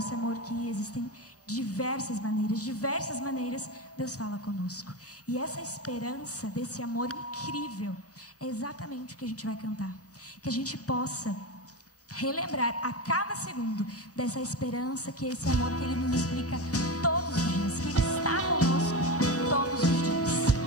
esse amor que existem diversas maneiras Deus fala conosco. E essa esperança desse amor incrível é exatamente o que a gente vai cantar. Que a gente possa relembrar a cada segundo dessa esperança, que é esse amor que Ele nos explica todos os dias, que Ele está conosco todos os dias. Esperança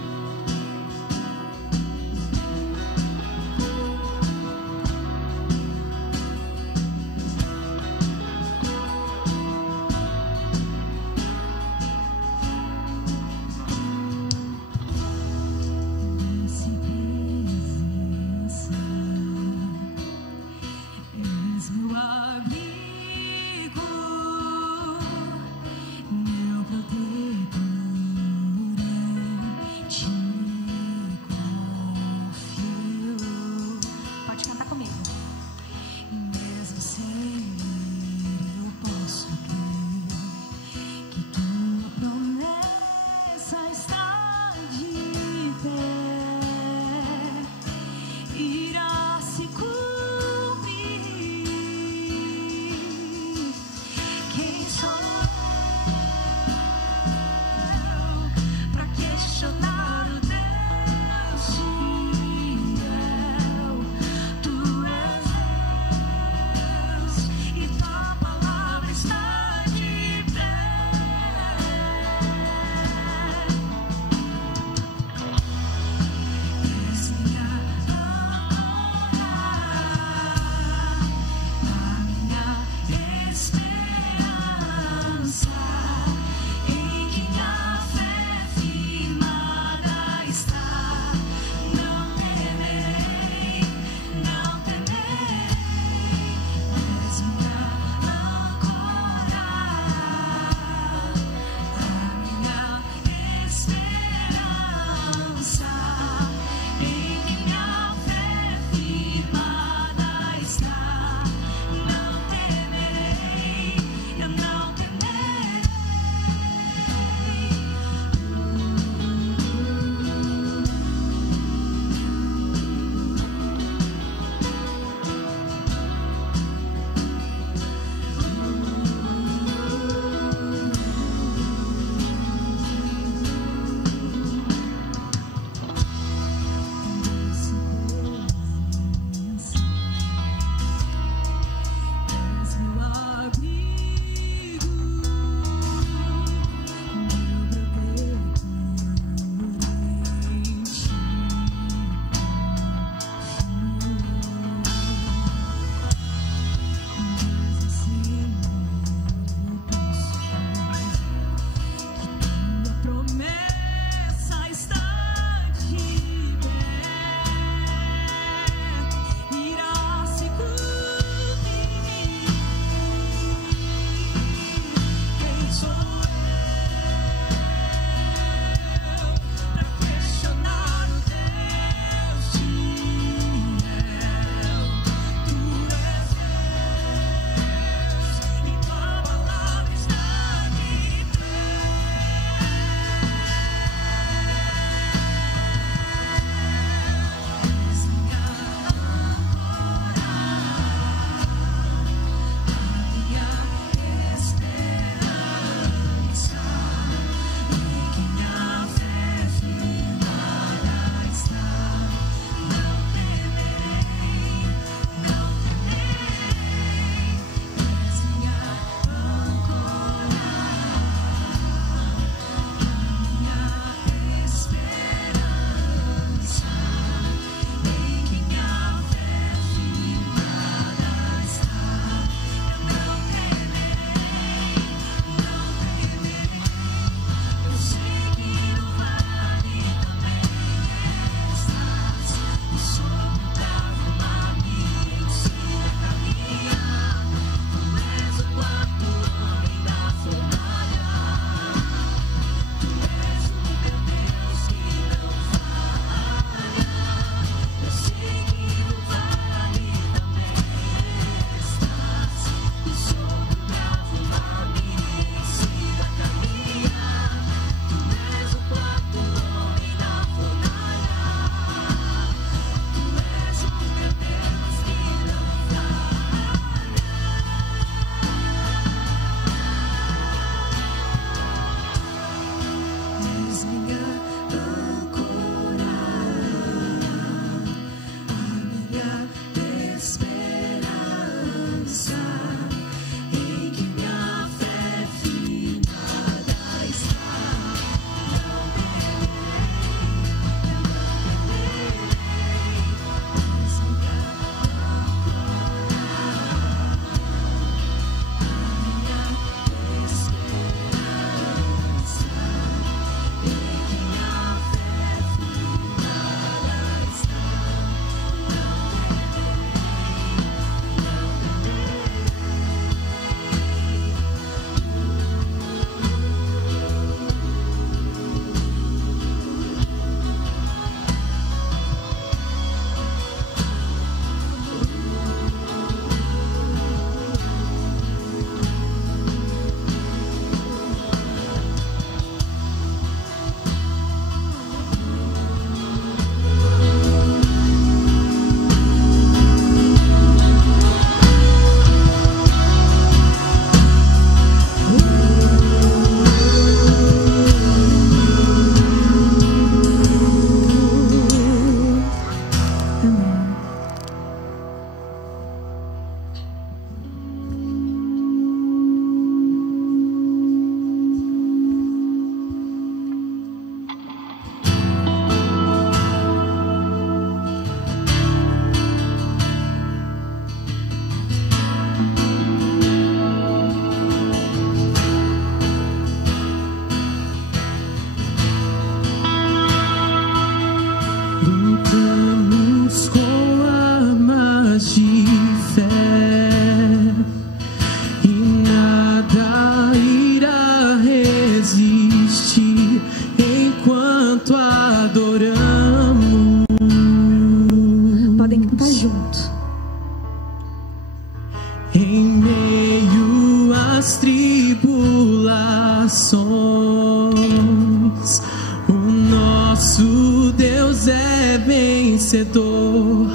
tribulações. O nosso Deus é vencedor,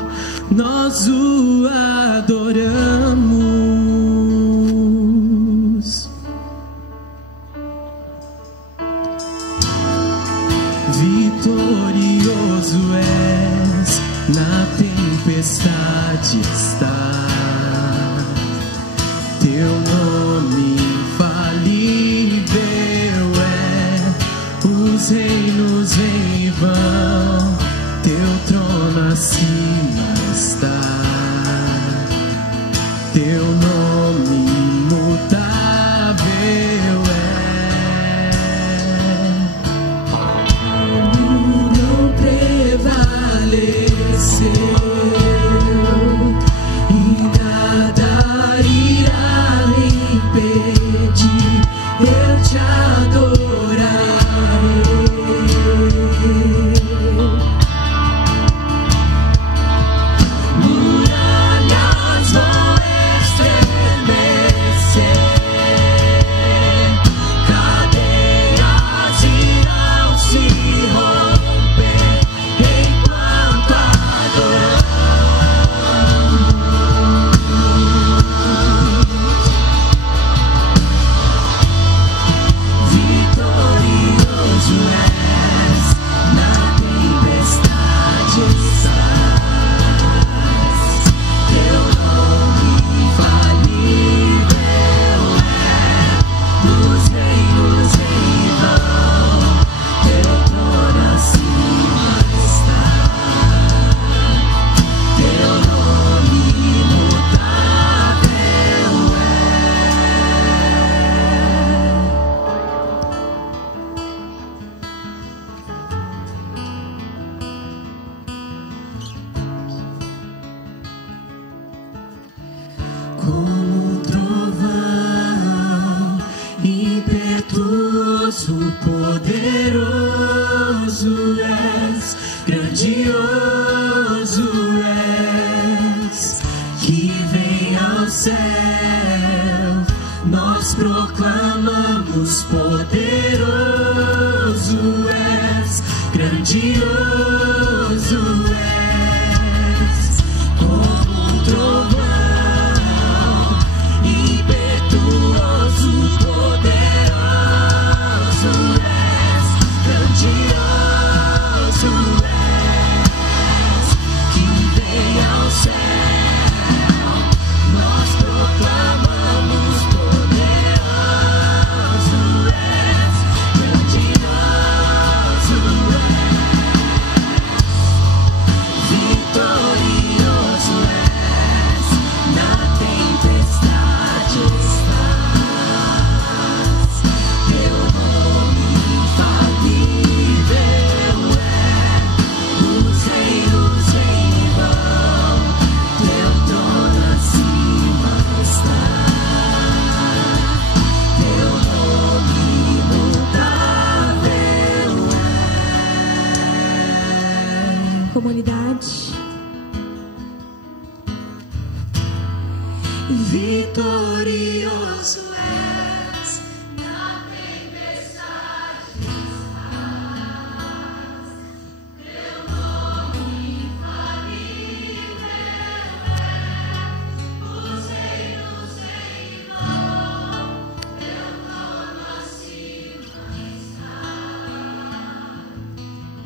nós o adoramos. Vitorioso és, na tempestade está. Teu nome infalível é, os reinos em vão, teu trono acima está. Teu nome imutável é. Não prevaleceu e nada irá impedir eu te adorarei. Muralhas vão estremecer, cadeias irão se romper enquanto adoramos. Vitorioso és, na tempestade estás. Teu nome infalível é, dos reinos em vão, teu trono acima está. Teu nome imutável é. Como trovão, impetuoso, poderoso és, grandioso és, que vem ao céu, nós proclamamos, poderoso és, grandioso és, como um trovão, impetuoso, poderoso és, grandioso és, que vem ao céu, nós proclamamos, poderoso és, grandioso és, vitorioso és, na tempestade estás. Teu nome infalível é, os reinos em vão, teu trono acima está. Teu nome imutável é. Comunidade, Vitorioso és, na tempestade estás. Teu nome infalível é, os reinos em vão, teu trono acima está.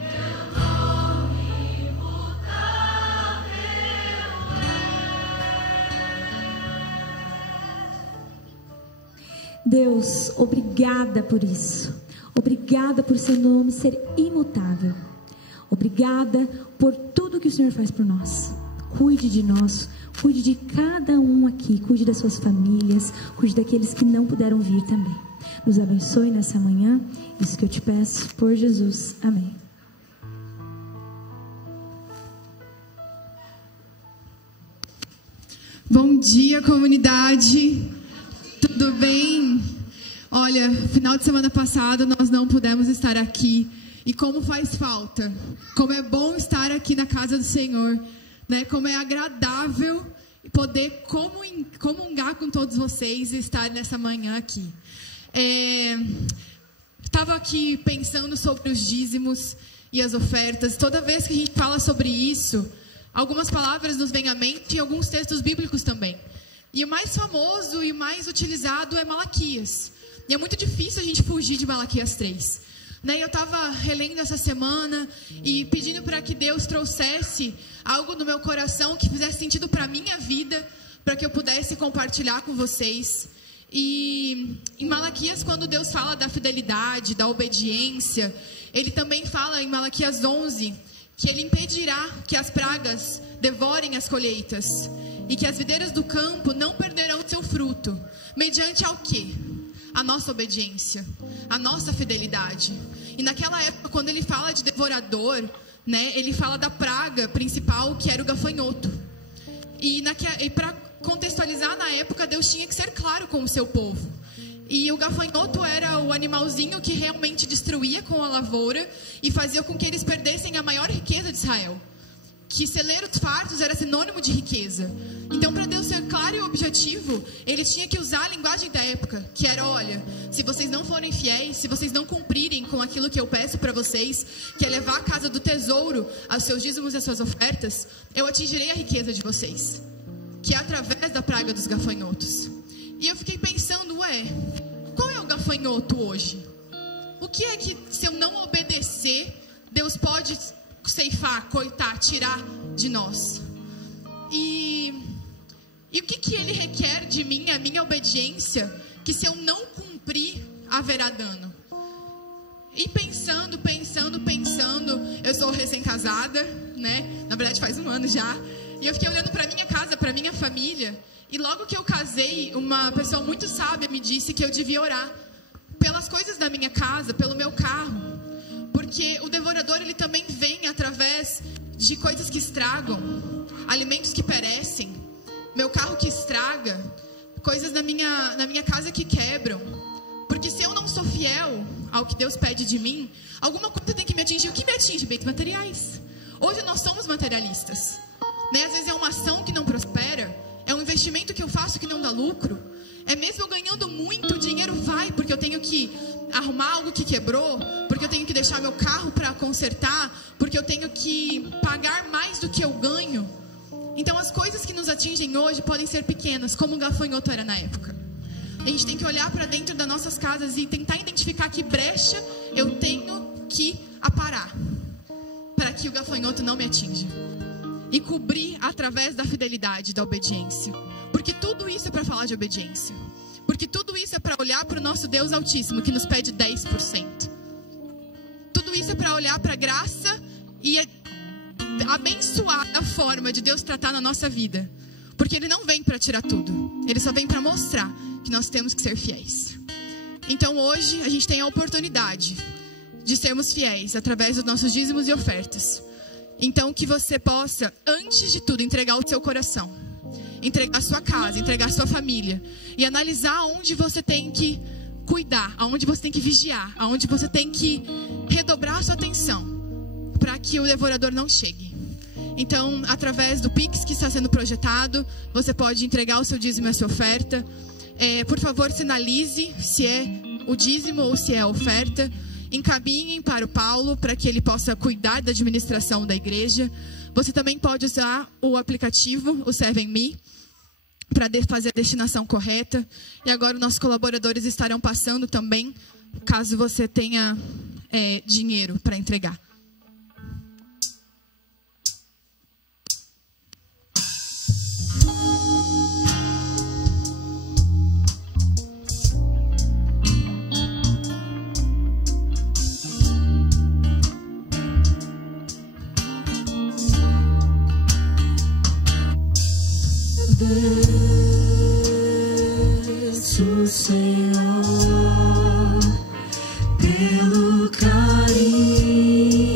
Teu nome imutável Deus, obrigada por isso. Obrigada por seu nome ser imutável. Obrigada por tudo que o Senhor faz por nós. Cuide de nós, cuide de cada um aqui, cuide das suas famílias, cuide daqueles que não puderam vir também. Nos abençoe nessa manhã, isso que eu te peço por Jesus. Amém. Bom dia, comunidade. Tudo bem? Olha, final de semana passado nós não pudemos estar aqui. E como faz falta. Como é bom estar aqui na casa do Senhor, né? Como é agradável poder comungar com todos vocês e estar nessa manhã aqui. Estava aqui pensando sobre os dízimos e as ofertas. Toda vez que a gente fala sobre isso, algumas palavras nos vêm à mente e alguns textos bíblicos também. E o mais famoso e o mais utilizado é Malaquias. E é muito difícil a gente fugir de Malaquias 3. Eu estava relendo essa semana e pedindo para que Deus trouxesse algo no meu coração que fizesse sentido para a minha vida, para que eu pudesse compartilhar com vocês. E em Malaquias, quando Deus fala da fidelidade, da obediência, Ele também fala em Malaquias 11 que Ele impedirá que as pragas devorem as colheitas e que as videiras do campo não perderão seu fruto. Mediante ao quê? A nossa obediência, a nossa fidelidade. E naquela época, quando Ele fala de devorador, Ele fala da praga principal, que era o gafanhoto. E para contextualizar, na época, Deus tinha que ser claro com o seu povo. E o gafanhoto era o animalzinho que realmente destruía com a lavoura e fazia com que eles perdessem a maior riqueza de Israel. Que celeiros fartos era sinônimo de riqueza. Então, para Deus ser claro e objetivo, Ele tinha que usar a linguagem da época, que era: olha, se vocês não forem fiéis, se vocês não cumprirem com aquilo que eu peço para vocês, que é levar a casa do tesouro, aos seus dízimos e as suas ofertas, eu atingirei a riqueza de vocês, que é através da praga dos gafanhotos. E eu fiquei pensando, qual é o gafanhoto hoje? O que é que, se eu não obedecer, Deus pode ceifar, coitar, tirar de nós? E o que Ele requer de mim, a minha obediência, que se eu não cumprir, haverá dano? E pensando, eu sou recém-casada, na verdade faz 1 ano já, e eu fiquei olhando para minha casa, para minha família, e logo que eu casei, uma pessoa muito sábia me disse que eu devia orar pelas coisas da minha casa, pelo meu carro, porque o devorador, ele também vem através de coisas que estragam, alimentos que perecem, meu carro que estraga, coisas na minha casa que quebram. Porque se eu não sou fiel ao que Deus pede de mim, alguma coisa tem que me atingir. O que me atinge? Bens materiais. Hoje nós somos materialistas, Às vezes é uma ação que não prospera, é um investimento que eu faço que não dá lucro. É mesmo eu ganhando muito, o dinheiro vai, porque eu tenho que arrumar algo que quebrou, porque eu tenho que deixar meu carro para consertar, porque eu tenho que pagar mais do que eu ganho. Então as coisas que nos atingem hoje podem ser pequenas, como o gafanhoto era na época. A gente tem que olhar para dentro das nossas casas e tentar identificar que brecha eu tenho que aparar, para que o gafanhoto não me atinja. E cobrir através da fidelidade, da obediência. Porque tudo isso é para falar de obediência. Porque tudo isso é para olhar para o nosso Deus Altíssimo, que nos pede 10%. Tudo isso é para olhar para a graça e abençoar a forma de Deus tratar na nossa vida. Porque Ele não vem para tirar tudo. Ele só vem para mostrar que nós temos que ser fiéis. Então hoje a gente tem a oportunidade de sermos fiéis através dos nossos dízimos e ofertas. Então que você possa, antes de tudo, entregar o seu coração, entregar a sua casa, entregar a sua família e analisar onde você tem que cuidar, aonde você tem que vigiar, aonde você tem que redobrar a sua atenção para que o devorador não chegue. Então, através do Pix que está sendo projetado, você pode entregar o seu dízimo e a sua oferta. Por favor, sinalize se é o dízimo ou se é a oferta. Encaminhem para o Paulo para que ele possa cuidar da administração da igreja. Você também pode usar o aplicativo, o 7Me, para fazer a destinação correta. E agora os nossos colaboradores estarão passando também, caso você tenha dinheiro para entregar. Agradeço, Senhor, pelo carinho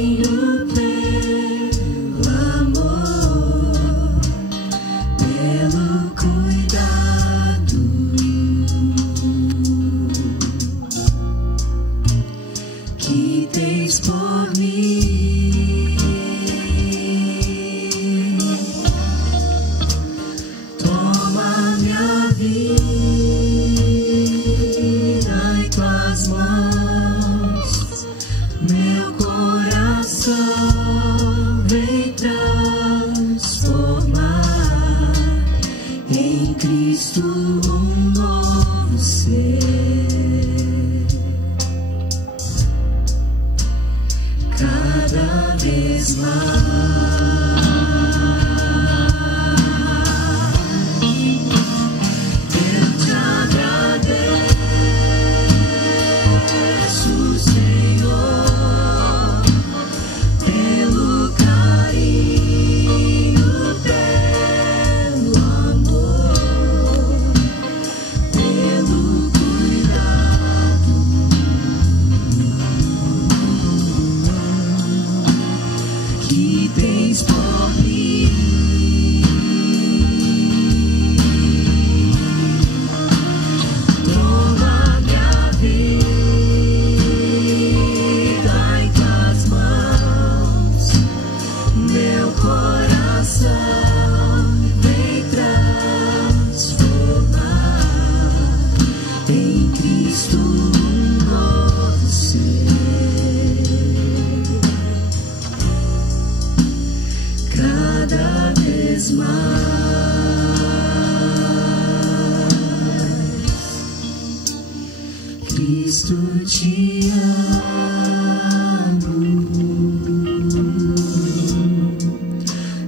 Cristo te amo.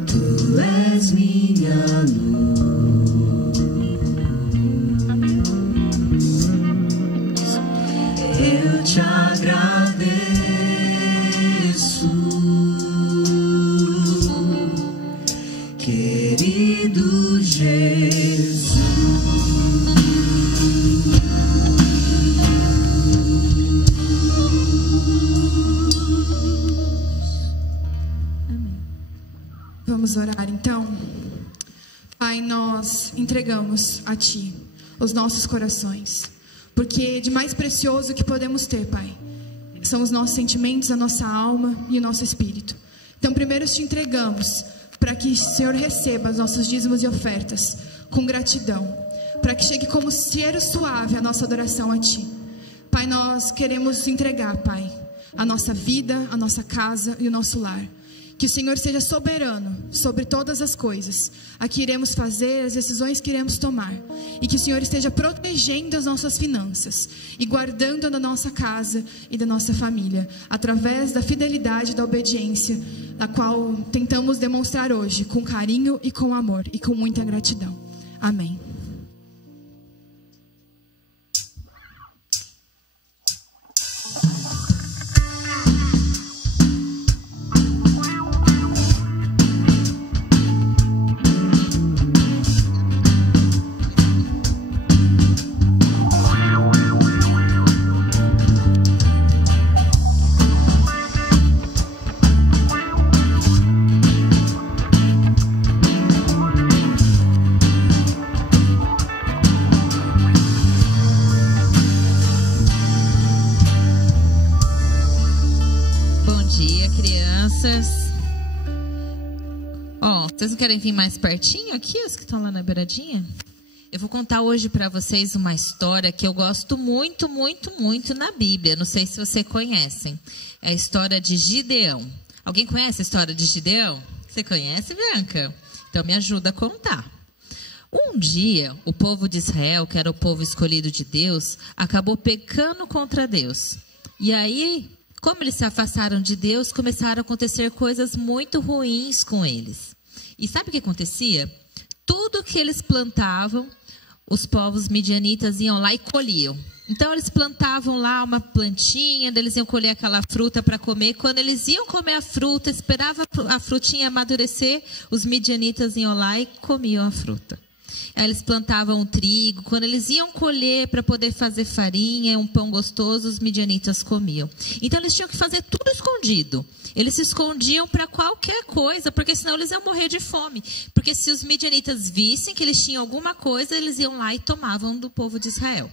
Tu és minha luz. Eu te agradeço, querido Jesus. Vamos orar então. Pai, nós entregamos a Ti os nossos corações, porque de mais precioso que podemos ter, Pai, são os nossos sentimentos, a nossa alma e o nosso espírito. Então primeiro te entregamos para que o Senhor receba os nossos dízimos e ofertas com gratidão, para que chegue como cheiro suave a nossa adoração a Ti. Pai, nós queremos entregar, Pai, a nossa vida, a nossa casa e o nosso lar. Que o Senhor seja soberano sobre todas as coisas, a que iremos fazer, as decisões que iremos tomar. E que o Senhor esteja protegendo as nossas finanças e guardando da nossa casa e da nossa família, através da fidelidade e da obediência, a qual tentamos demonstrar hoje, com carinho e com amor e com muita gratidão. Amém. Vocês não querem vir mais pertinho aqui, os que estão lá na beiradinha? Eu vou contar hoje para vocês uma história que eu gosto muito, muito, muito na Bíblia. Não sei se vocês conhecem. É a história de Gideão. Alguém conhece a história de Gideão? Você conhece, Bianca? Então me ajuda a contar. Um dia, o povo de Israel, que era o povo escolhido de Deus, acabou pecando contra Deus. E aí, como eles se afastaram de Deus, começaram a acontecer coisas muito ruins com eles. E sabe o que acontecia? Tudo que eles plantavam, os povos midianitas iam lá e colhiam. Então eles plantavam lá uma plantinha, eles iam colher aquela fruta para comer. Quando eles iam comer a fruta, esperava a frutinha amadurecer, os midianitas iam lá e comiam a fruta. Aí eles plantavam o trigo, quando eles iam colher para poder fazer farinha, um pão gostoso, os midianitas comiam. Então eles tinham que fazer tudo escondido. Eles se escondiam para qualquer coisa, porque senão eles iam morrer de fome. Porque se os midianitas vissem que eles tinham alguma coisa, eles iam lá e tomavam do povo de Israel.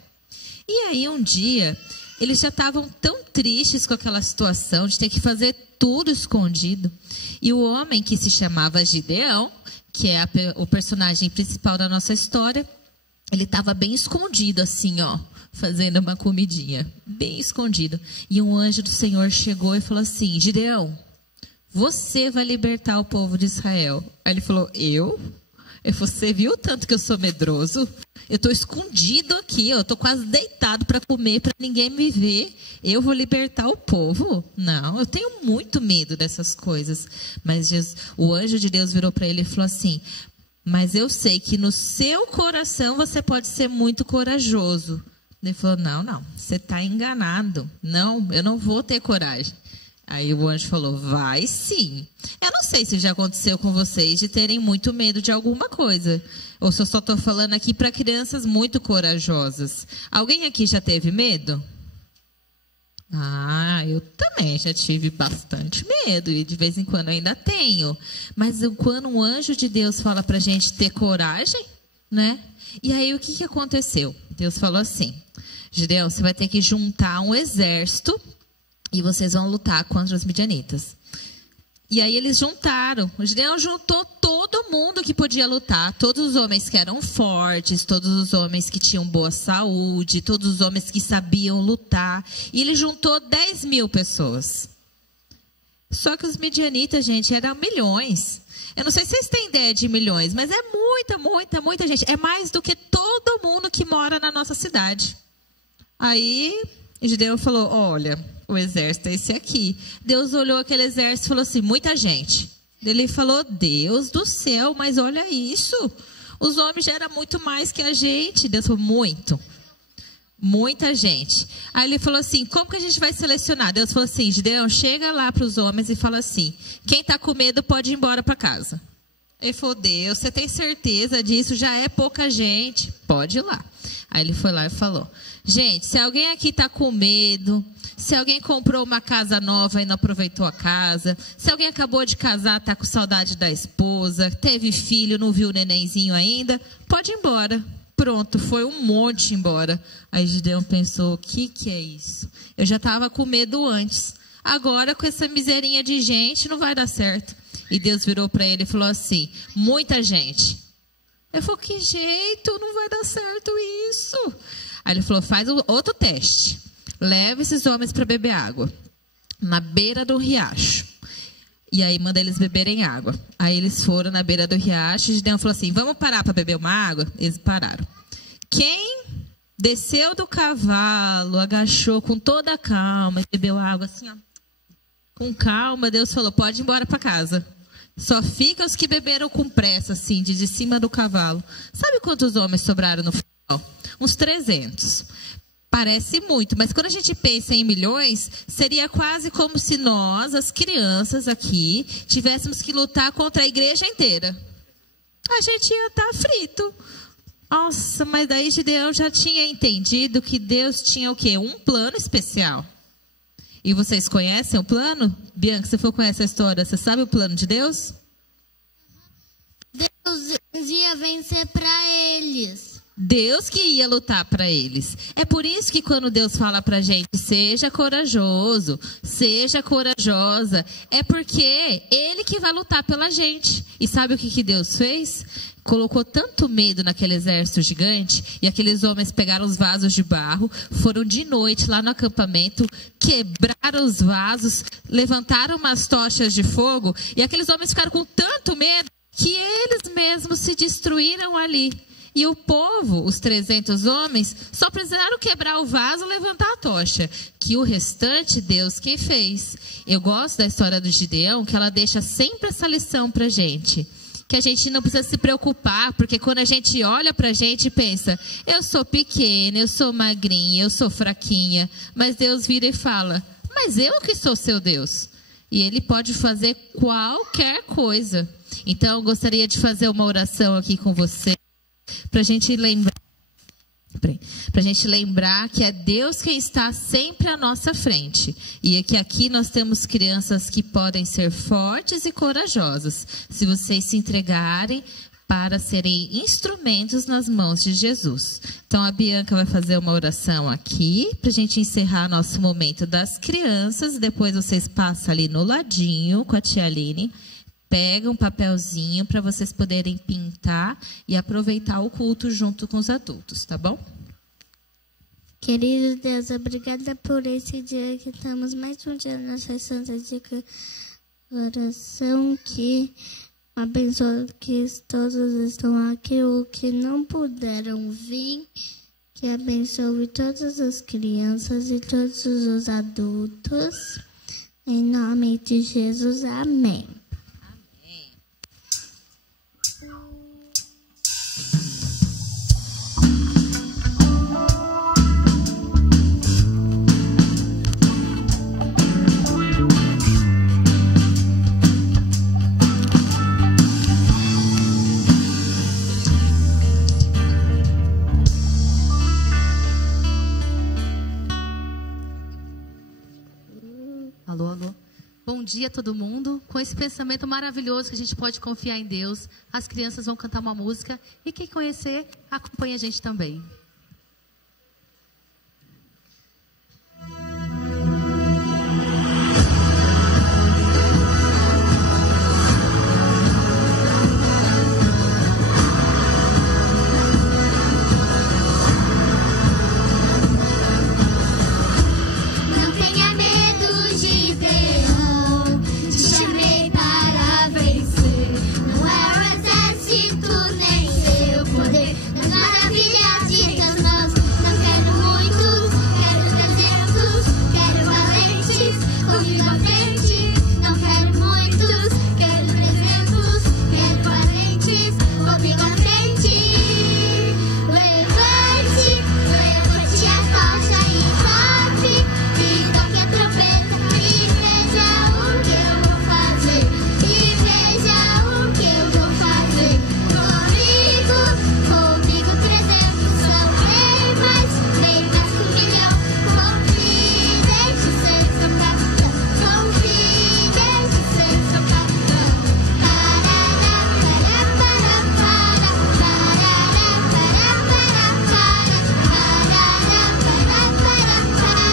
E aí um dia, eles já estavam tão tristes com aquela situação de ter que fazer tudo escondido. E o homem que se chamava Gideão, que é o personagem principal da nossa história, ele estava bem escondido assim, ó, fazendo uma comidinha, bem escondido. E um anjo do Senhor chegou e falou assim: Gideão, você vai libertar o povo de Israel. Aí ele falou: eu? Você viu o tanto que eu sou medroso? Eu estou escondido aqui, eu estou quase deitado para comer, para ninguém me ver. Eu vou libertar o povo? Não, eu tenho muito medo dessas coisas. Mas o anjo de Deus virou para ele e falou assim: mas eu sei que no seu coração você pode ser muito corajoso. Ele falou: não, você está enganado. Não, eu não vou ter coragem. Aí o anjo falou: vai sim. Eu não sei se já aconteceu com vocês de terem muito medo de alguma coisa. Ou se eu só estou falando aqui para crianças muito corajosas. Alguém aqui já teve medo? Ah, eu também já tive bastante medo. E de vez em quando ainda tenho. Mas quando um anjo de Deus fala para a gente ter coragem, né? E aí o que aconteceu? Deus falou assim: Gideão, você vai ter que juntar um exército e vocês vão lutar contra os midianitas. E aí eles juntaram. O Gideão juntou todo mundo que podia lutar. Todos os homens que eram fortes, todos os homens que tinham boa saúde, todos os homens que sabiam lutar. E ele juntou 10.000 pessoas. Só que os midianitas, gente, eram milhões. Eu não sei se vocês têm ideia de milhões, mas é muita gente. É mais do que todo mundo que mora na nossa cidade. Aí E Gideão falou, olha, o exército é esse aqui. Deus olhou aquele exército e falou assim, muita gente. Ele falou, Deus do céu, mas olha isso. Os homens já eram muito mais que a gente. Deus falou, muita gente. Aí ele falou assim, como que a gente vai selecionar? Deus falou assim, Gideão, chega lá para os homens e fala assim, quem está com medo pode ir embora para casa. Ele falou, Deus, você tem certeza disso? Já é pouca gente. Pode ir lá. Aí ele foi lá e falou, gente, se alguém aqui está com medo, se alguém comprou uma casa nova e não aproveitou a casa, se alguém acabou de casar, está com saudade da esposa, teve filho, não viu o nenenzinho ainda, pode ir embora. Pronto, foi um monte embora. Aí Gideão pensou, o que é isso? Eu já estava com medo antes. Agora, com essa miserinha de gente, não vai dar certo. E Deus virou para ele e falou assim, muita gente. Ele falou, que jeito, não vai dar certo isso. Aí ele falou, faz outro teste. Leva esses homens para beber água. Na beira do riacho. E aí manda eles beberem água. Aí eles foram na beira do riacho. E Gideão falou assim, vamos parar para beber uma água? Eles pararam. Quem desceu do cavalo, agachou com toda a calma e bebeu água assim, ó, com calma, Deus falou, pode ir embora para casa. Só fica os que beberam com pressa, assim, de cima do cavalo. Sabe quantos homens sobraram no final? Uns 300. Parece muito, mas quando a gente pensa em milhões, seria quase como se nós, as crianças aqui, tivéssemos que lutar contra a igreja inteira. A gente ia estar frito. Nossa, mas daí Gideão já tinha entendido que Deus tinha o quê? Um plano especial. E vocês conhecem o plano? Bianca, você conhece a história, você sabe o plano de Deus? Deus ia vencer para eles. Deus que ia lutar para eles. É por isso que quando Deus fala para a gente, seja corajoso, seja corajosa, é porque Ele que vai lutar pela gente. E sabe o que Deus fez? Colocou tanto medo naquele exército gigante, e aqueles homens pegaram os vasos de barro, foram de noite lá no acampamento, quebraram os vasos, levantaram umas tochas de fogo, e aqueles homens ficaram com tanto medo que eles mesmos se destruíram ali. E o povo, os 300 homens, só precisaram quebrar o vaso e levantar a tocha. Que o restante, Deus quem fez. Eu gosto da história do Gideão, que ela deixa sempre essa lição pra gente. Que a gente não precisa se preocupar, porque quando a gente olha pra gente e pensa, eu sou pequena, eu sou magrinha, eu sou fraquinha. Mas Deus vira e fala, mas eu que sou seu Deus. E Ele pode fazer qualquer coisa. Então, eu gostaria de fazer uma oração aqui com você. Para a gente lembrar que é Deus quem está sempre à nossa frente. E é que aqui nós temos crianças que podem ser fortes e corajosas, se vocês se entregarem para serem instrumentos nas mãos de Jesus. Então a Bianca vai fazer uma oração aqui, para a gente encerrar nosso momento das crianças. Depois vocês passam ali no ladinho com a tia Aline. Pega um papelzinho para vocês poderem pintar e aproveitar o culto junto com os adultos, tá bom? Querido Deus, obrigada por esse dia que estamos mais um dia nessa santa de oração, que abençoe que todos estão aqui, ou que não puderam vir, que abençoe todas as crianças e todos os adultos. Em nome de Jesus, amém. Alô, alô. Bom dia a todo mundo. Com esse pensamento maravilhoso que a gente pode confiar em Deus, as crianças vão cantar uma música e quem conhecer, acompanha a gente também. Não é o exército nem seu poder, das maravilhas de Deus. comigo à frente. Não quero muitos, quero 300, quero valentes, comigo à frente. Levante, levante a tocha e toque, e toque a trombeta, e veja o que eu vou fazer, e veja o que eu vou fazer. Comigo 300 são bem mais que 1 milhão. Confie, deixe ser seu capitão. Confie, deixe ser seu capitão. Parará, para, para, para. Parará, para, para, para. Parará, para, para, para.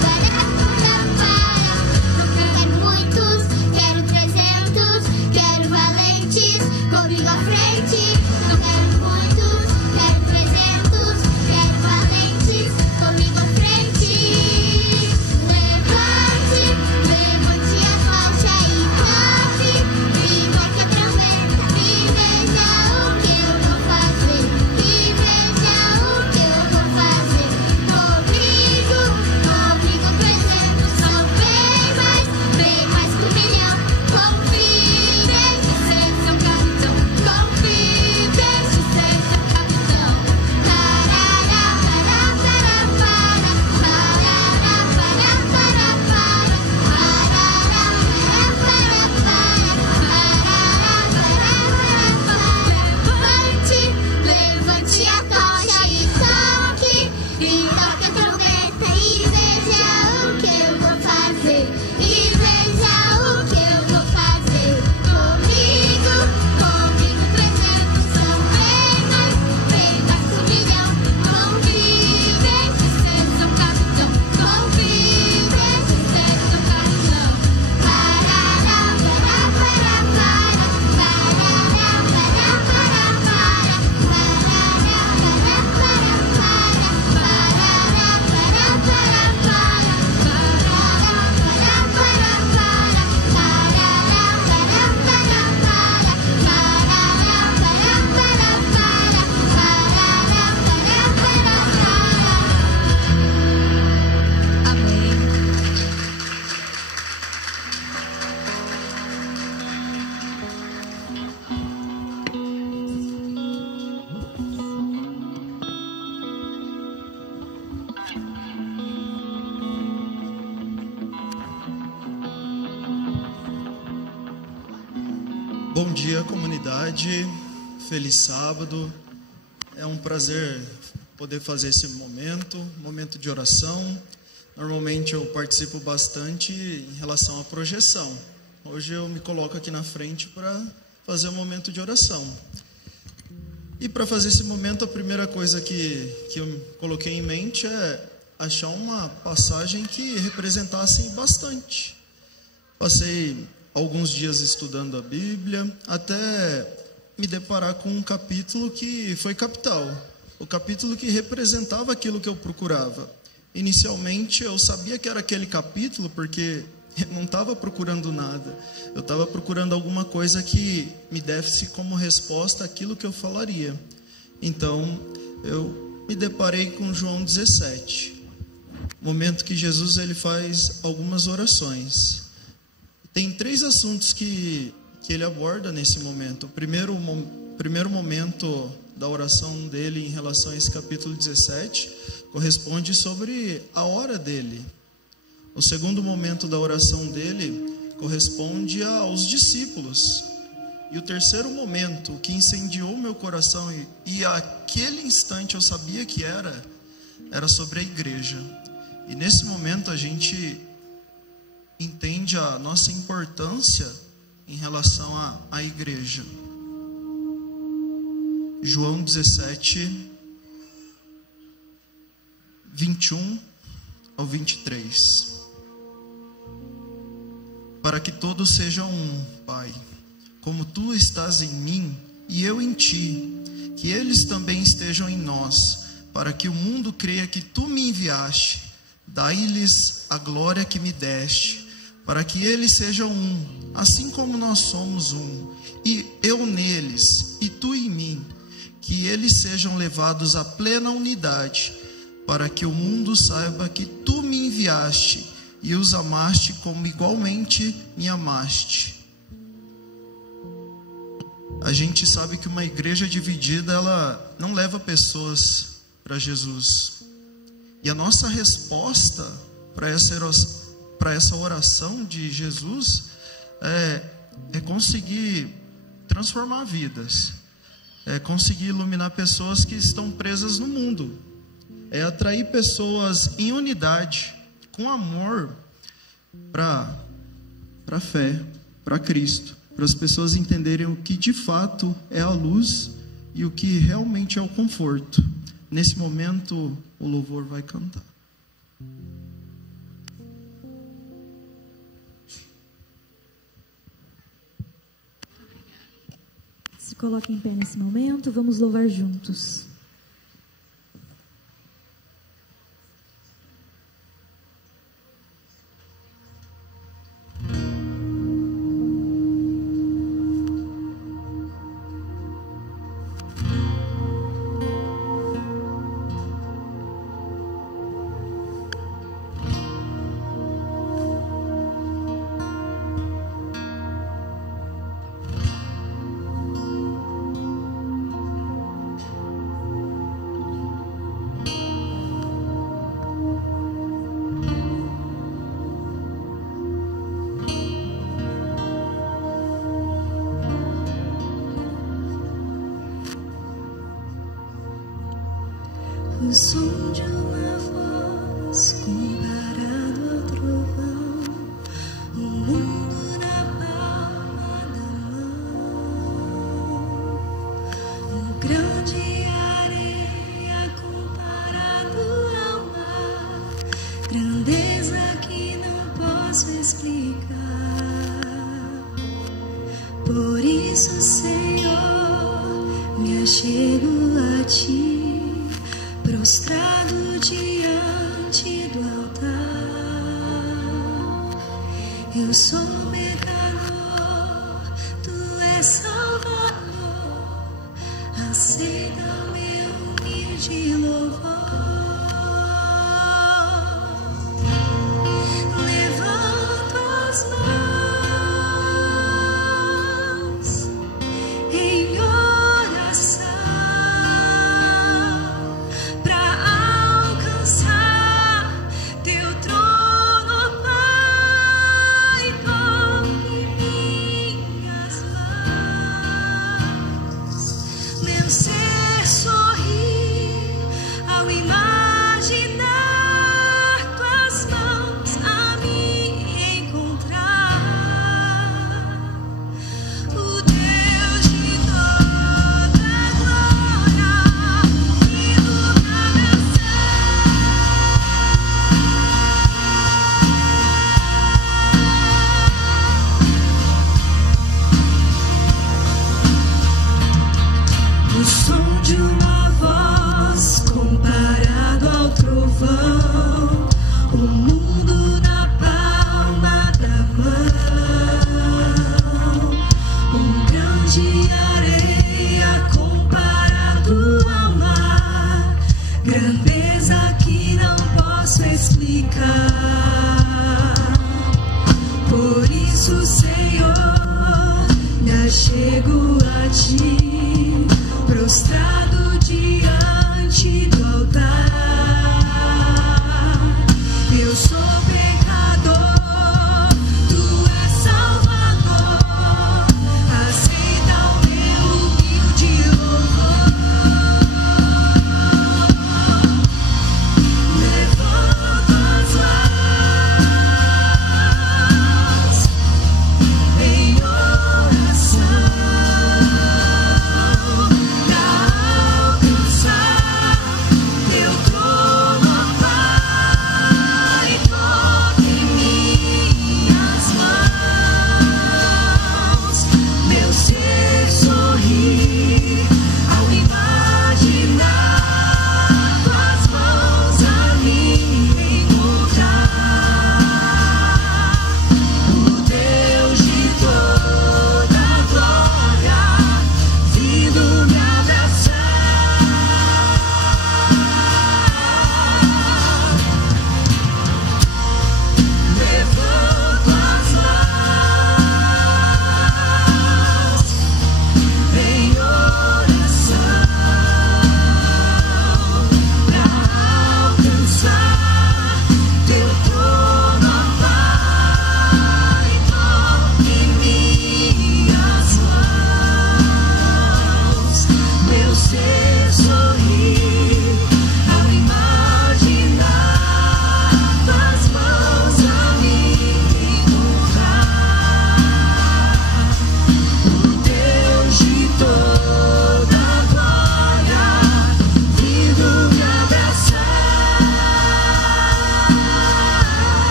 Parará, para, para. Não quero muitos, quero 300, quero valentes, comigo à frente. Não quero muitos, quero 300, quero valentes, comigo à frente. Levante, levante a tocha e toque, e toque a trombeta, e veja o que eu vou fazer, e veja o que eu vou fazer. Comigo 300 são bem mais que 1 milhão. Confie, deixe ser seu capitão. Confie, deixe ser seu capitão. Parará, para, para, para. Parará, para, para, para. Parará, para, para, para. Levante, levante a tocha e toque a trombeta, e veja o que eu vou fazer, e veja o que eu vou fazer. Comigo 300 são bem mais que 1 milhão. Confie, deixe ser seu capitão. Confie, deixe ser seu capitão. Parará, para, para, para. Parará, para, para, para. Parará, para, para, para. Parará, para, para, para. Parará, para, para, para. Parará, para, para, para. Parará, para, para, para. Parará, para, para, para. Amém. Bom dia, comunidade. Feliz sábado. É um prazer poder fazer esse momento de oração. Normalmente eu participo bastante em relação à projeção. Hoje eu me coloco aqui na frente para fazer um momento de oração. E para fazer esse momento, a primeira coisa que eu coloquei em mente é achar uma passagem que representasse bastante. Passei alguns dias estudando a Bíblia, até me deparar com um capítulo que foi capital, o capítulo que representava aquilo que eu procurava. Inicialmente eu sabia que era aquele capítulo porque eu não estava procurando nada, eu estava procurando alguma coisa que me desse como resposta aquilo que eu falaria. Então eu me deparei com João 17, momento que Jesus ele faz algumas orações. Tem 3 assuntos que ele aborda nesse momento. O primeiro momento da oração dele em relação a esse capítulo 17 corresponde sobre a hora dele. O segundo momento da oração dele corresponde aos discípulos. E o terceiro momento, que incendiou meu coração e aquele instante eu sabia que era sobre a igreja. E nesse momento a gente entende a nossa importância em relação à igreja. João 17, 21 ao 23. Para que todos sejam um, Pai, como Tu estás em mim e eu em Ti, que eles também estejam em nós, para que o mundo creia que Tu me enviaste. Dai-lhes a glória que me deste, para que eles sejam um, assim como nós somos um, e eu neles, e Tu em mim, que eles sejam levados à plena unidade, para que o mundo saiba que Tu me enviaste, e os amaste como igualmente me amaste. A gente sabe que uma igreja dividida, ela não leva pessoas para Jesus. E a nossa resposta para essa oração de Jesus é conseguir transformar vidas, é conseguir iluminar pessoas que estão presas no mundo, é atrair pessoas em unidade, com amor, para a fé, para Cristo, para as pessoas entenderem o que de fato é a luz e o que realmente é o conforto. Nesse momento, o louvor vai cantar. Se coloque em pé nesse momento, vamos louvar juntos. O som de uma voz comparado ao trovão, o mundo na palma da mão, o grão de areia comparado ao mar, grandeza que não posso explicar. Por isso, Senhor, me achego a Ti, prostrado diante do altar. Eu sou pecador, Tu és Salvador, aceita o meu humilde louvor. Levanto as mãos em oração, meu ser sorri ao imaginar Tuas mãos a me encontrar. O Deus de toda glória ilumina meu O som de uma voz comparado ao trovão, o mundo na palma da mão, um grão de areia comparado ao mar, grandeza que não posso explicar. Por isso, Senhor, me achego a Ti, prostrado diante do altar. Eu sou pecador, Tu és Salvador, aceita o meu humilde louvor. Levanto as mãos em oração, pra alcançar Teu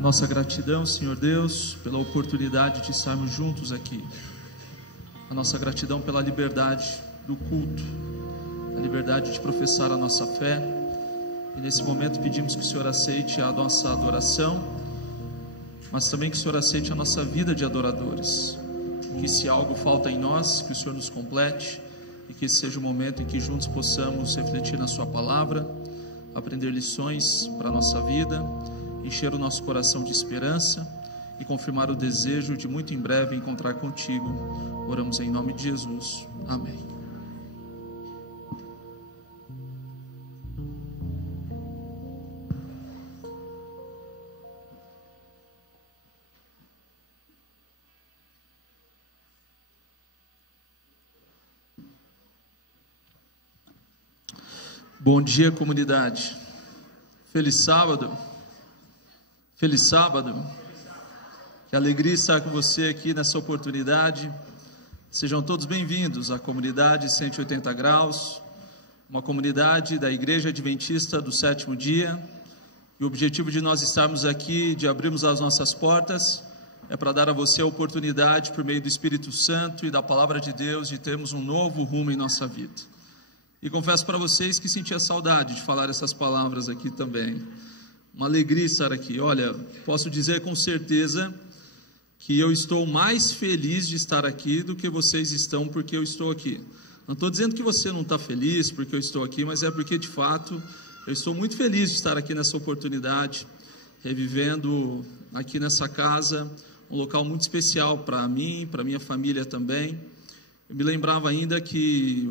A nossa gratidão, Senhor Deus, pela oportunidade de estarmos juntos aqui. A nossa gratidão pela liberdade do culto, a liberdade de professar a nossa fé. E nesse momento pedimos que o Senhor aceite a nossa adoração, mas também que o Senhor aceite a nossa vida de adoradores. Que se algo falta em nós, que o Senhor nos complete, e que esse seja o momento em que juntos possamos refletir na sua palavra, aprender lições para a nossa vida, encher o nosso coração de esperança e confirmar o desejo de muito em breve encontrar contigo. Oramos em nome de Jesus. Amém. Bom dia, comunidade. Feliz sábado. Feliz sábado. Que alegria estar com você aqui nessa oportunidade. Sejam todos bem-vindos à comunidade 180 graus, uma comunidade da Igreja Adventista do Sétimo Dia. E o objetivo de nós estarmos aqui, de abrirmos as nossas portas, é para dar a você a oportunidade, por meio do Espírito Santo e da Palavra de Deus, de termos um novo rumo em nossa vida. E confesso para vocês que sentia saudade de falar essas palavras aqui também. Uma alegria estar aqui. Olha, posso dizer com certeza que eu estou mais feliz de estar aqui do que vocês estão porque eu estou aqui. Não estou dizendo que você não está feliz porque eu estou aqui, mas é porque de fato eu estou muito feliz de estar aqui nessa oportunidade, revivendo aqui nessa casa um local muito especial para mim, para minha família também. Eu me lembrava ainda que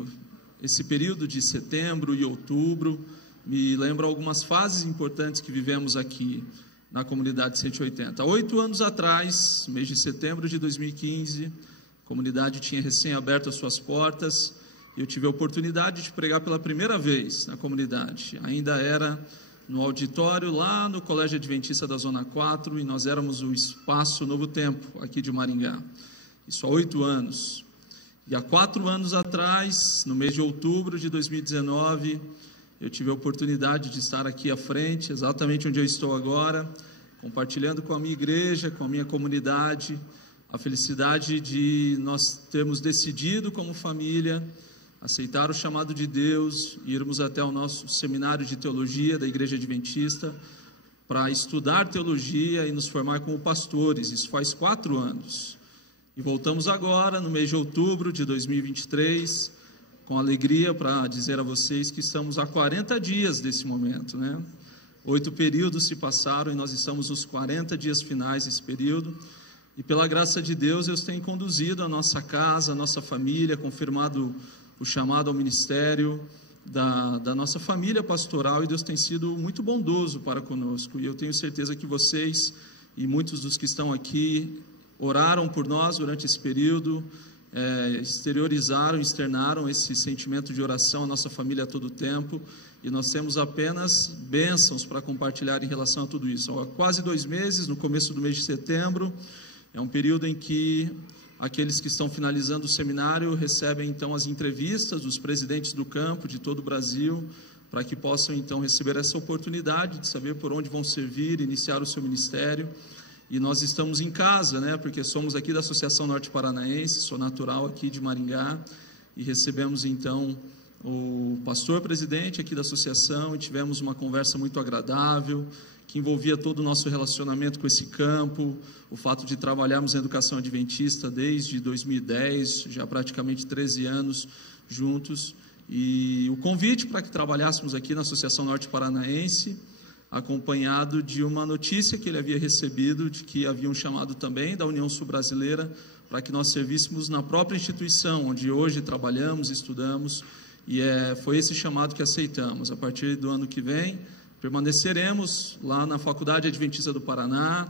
esse período de setembro e outubro me lembra algumas fases importantes que vivemos aqui na comunidade 180. 8 anos atrás, mês de setembro de 2015, a comunidade tinha recém aberto as suas portas e eu tive a oportunidade de pregar pela primeira vez na comunidade. Ainda era no auditório lá no Colégio Adventista da Zona 4 e nós éramos o Espaço Novo Tempo aqui de Maringá. Isso há 8 anos. E há 4 anos atrás, no mês de outubro de 2019, eu tive a oportunidade de estar aqui à frente, exatamente onde eu estou agora, compartilhando com a minha igreja, com a minha comunidade, a felicidade de nós termos decidido como família aceitar o chamado de Deus e irmos até o nosso seminário de teologia da Igreja Adventista para estudar teologia e nos formar como pastores. Isso faz 4 anos. E voltamos agora, no mês de outubro de 2023, com alegria para dizer a vocês que estamos há 40 dias desse momento, né? 8 períodos se passaram e nós estamos nos 40 dias finais desse período. E pela graça de Deus, Deus tem conduzido a nossa casa, a nossa família, confirmado o chamado ao ministério da nossa família pastoral, e Deus tem sido muito bondoso para conosco. E eu tenho certeza que vocês e muitos dos que estão aqui oraram por nós durante esse período, externaram esse sentimento de oração à nossa família a todo tempo, e nós temos apenas bênçãos para compartilhar em relação a tudo isso. Há quase 2 meses, no começo do mês de setembro, é um período em que aqueles que estão finalizando o seminário recebem então as entrevistas dos presidentes do campo de todo o Brasil, para que possam então receber essa oportunidade de saber por onde vão servir, iniciar o seu ministério. E nós estamos em casa, né, porque somos aqui da Associação Norte Paranaense, sou natural aqui de Maringá, e recebemos então o pastor presidente aqui da associação, e tivemos uma conversa muito agradável, que envolvia todo o nosso relacionamento com esse campo, o fato de trabalharmos em educação adventista desde 2010, já praticamente 13 anos juntos, e o convite para que trabalhássemos aqui na Associação Norte Paranaense, acompanhado de uma notícia que ele havia recebido, de que havia um chamado também da União Sul-Brasileira, para que nós servíssemos na própria instituição, onde hoje trabalhamos, estudamos, e foi esse chamado que aceitamos. A partir do ano que vem, permaneceremos lá na Faculdade Adventista do Paraná,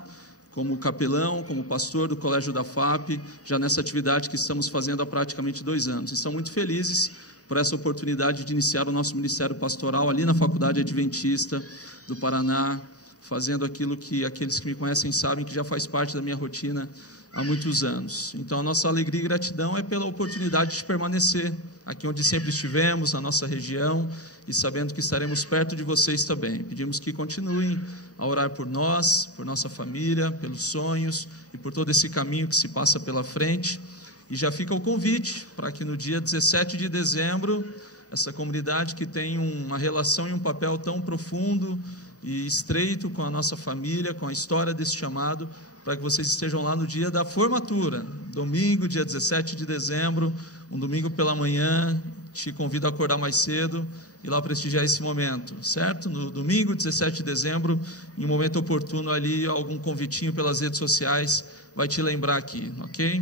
como capelão, como pastor do Colégio da FAP, já nessa atividade que estamos fazendo há praticamente 2 anos. Estamos muito felizes por essa oportunidade de iniciar o nosso ministério pastoral ali na Faculdade Adventista do Paraná, fazendo aquilo que aqueles que me conhecem sabem que já faz parte da minha rotina há muitos anos. Então a nossa alegria e gratidão é pela oportunidade de permanecer aqui onde sempre estivemos, na nossa região, e sabendo que estaremos perto de vocês também. Pedimos que continuem a orar por nós, por nossa família, pelos sonhos e por todo esse caminho que se passa pela frente. E já fica o convite para que no dia 17 de dezembro, essa comunidade que tem uma relação e um papel tão profundo e estreito com a nossa família, com a história desse chamado, para que vocês estejam lá no dia da formatura, domingo, dia 17 de dezembro, um domingo pela manhã. Te convido a acordar mais cedo e lá prestigiar esse momento, certo? No domingo, 17 de dezembro, em um momento oportuno ali, algum convitinho pelas redes sociais vai te lembrar aqui, ok?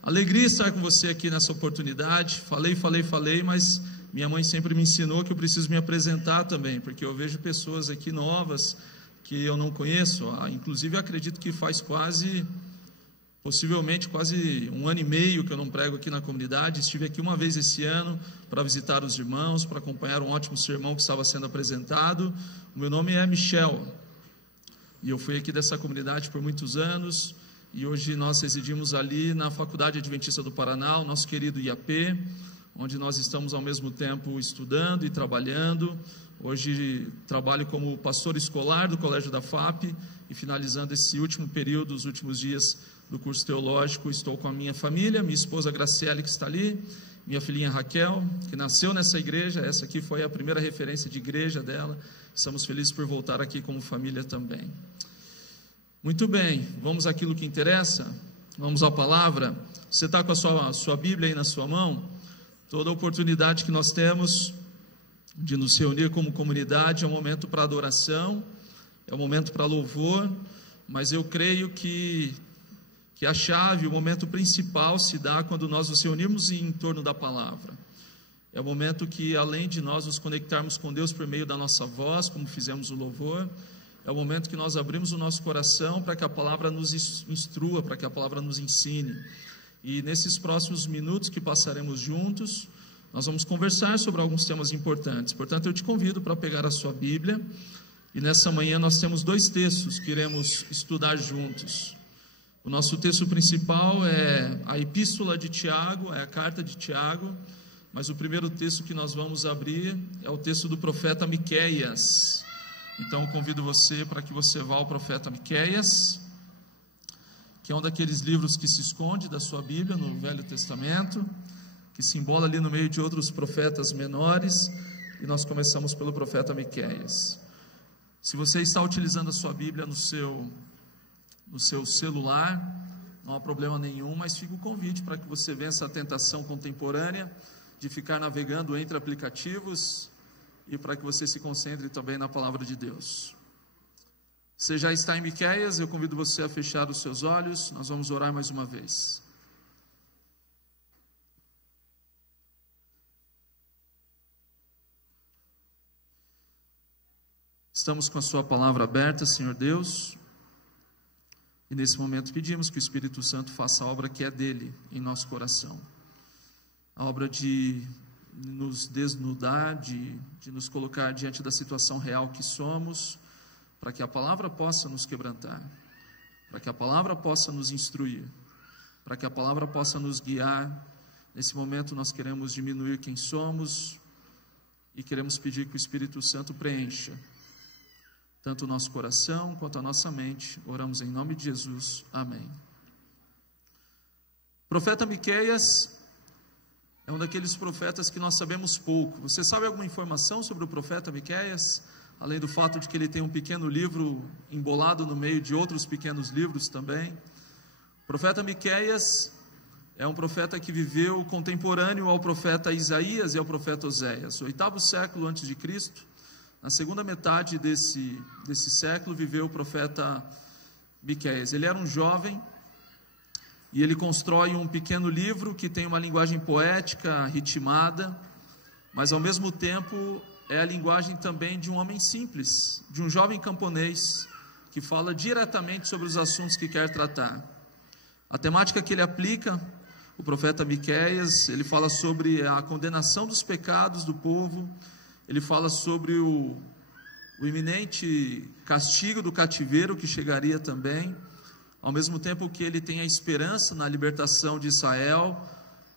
Alegria estar com você aqui nessa oportunidade. Falei, mas minha mãe sempre me ensinou que eu preciso me apresentar também, porque eu vejo pessoas aqui novas que eu não conheço. Inclusive eu acredito que faz possivelmente quase 1 ano e meio que eu não prego aqui na comunidade. Estive aqui uma vez esse ano para visitar os irmãos, para acompanhar um ótimo sermão que estava sendo apresentado. O meu nome é Michel e eu fui aqui dessa comunidade por muitos anos. E hoje nós residimos ali na Faculdade Adventista do Paraná, o nosso querido IAP, onde nós estamos ao mesmo tempo estudando e trabalhando. Hoje trabalho como pastor escolar do Colégio da FAP e finalizando esse último período, os últimos dias do curso teológico, estou com a minha família, minha esposa Graciele, que está ali, minha filhinha Raquel, que nasceu nessa igreja. Essa aqui foi a primeira referência de igreja dela. Estamos felizes por voltar aqui como família também. Muito bem, vamos àquilo que interessa, vamos à palavra. Você está com a sua Bíblia aí na sua mão? Toda a oportunidade que nós temos de nos reunir como comunidade é um momento para adoração, é um momento para louvor, mas eu creio que a chave, o momento principal se dá quando nós nos reunimos em torno da palavra. É o momento que, além de nós nos conectarmos com Deus por meio da nossa voz, como fizemos o louvor, é o momento que nós abrimos o nosso coração para que a palavra nos instrua, para que a palavra nos ensine. E nesses próximos minutos que passaremos juntos, nós vamos conversar sobre alguns temas importantes. Portanto, eu te convido para pegar a sua Bíblia. E nessa manhã nós temos 2 textos que iremos estudar juntos. O nosso texto principal é a Epístola de Tiago, é a Carta de Tiago. Mas o primeiro texto que nós vamos abrir é o texto do profeta Miqueias. Então eu convido você para que você vá ao profeta Miqueias, que é um daqueles livros que se esconde da sua Bíblia no Velho Testamento, que se embola ali no meio de outros profetas menores, e nós começamos pelo profeta Miqueias. Se você está utilizando a sua Bíblia no seu celular, não há problema nenhum, mas fica o convite para que você vença a tentação contemporânea de ficar navegando entre aplicativos e para que você se concentre também na palavra de Deus. Você já está em Miqueias, eu convido você a fechar os seus olhos, nós vamos orar mais uma vez. Estamos com a sua palavra aberta, Senhor Deus, e nesse momento pedimos que o Espírito Santo faça a obra que é dele em nosso coração, a obra de nos desnudar, de nos colocar diante da situação real que somos, para que a palavra possa nos quebrantar, para que a palavra possa nos instruir, para que a palavra possa nos guiar. Nesse momento nós queremos diminuir quem somos e queremos pedir que o Espírito Santo preencha tanto o nosso coração quanto a nossa mente. Oramos em nome de Jesus, amém. O profeta Miqueias é um daqueles profetas que nós sabemos pouco. Você sabe alguma informação sobre o profeta Miqueias? Além do fato de que ele tem um pequeno livro embolado no meio de outros pequenos livros também. O profeta Miqueias é um profeta que viveu contemporâneo ao profeta Isaías e ao profeta Oséias. O 8º século antes de Cristo, na segunda metade desse século, viveu o profeta Miqueias. Ele era um jovem e ele constrói um pequeno livro que tem uma linguagem poética, ritmada, mas ao mesmo tempo é a linguagem também de um homem simples, de um jovem camponês, que fala diretamente sobre os assuntos que quer tratar. A temática que ele aplica, o profeta Miqueias, ele fala sobre a condenação dos pecados do povo, ele fala sobre o iminente castigo do cativeiro que chegaria também, ao mesmo tempo que ele tem a esperança na libertação de Israel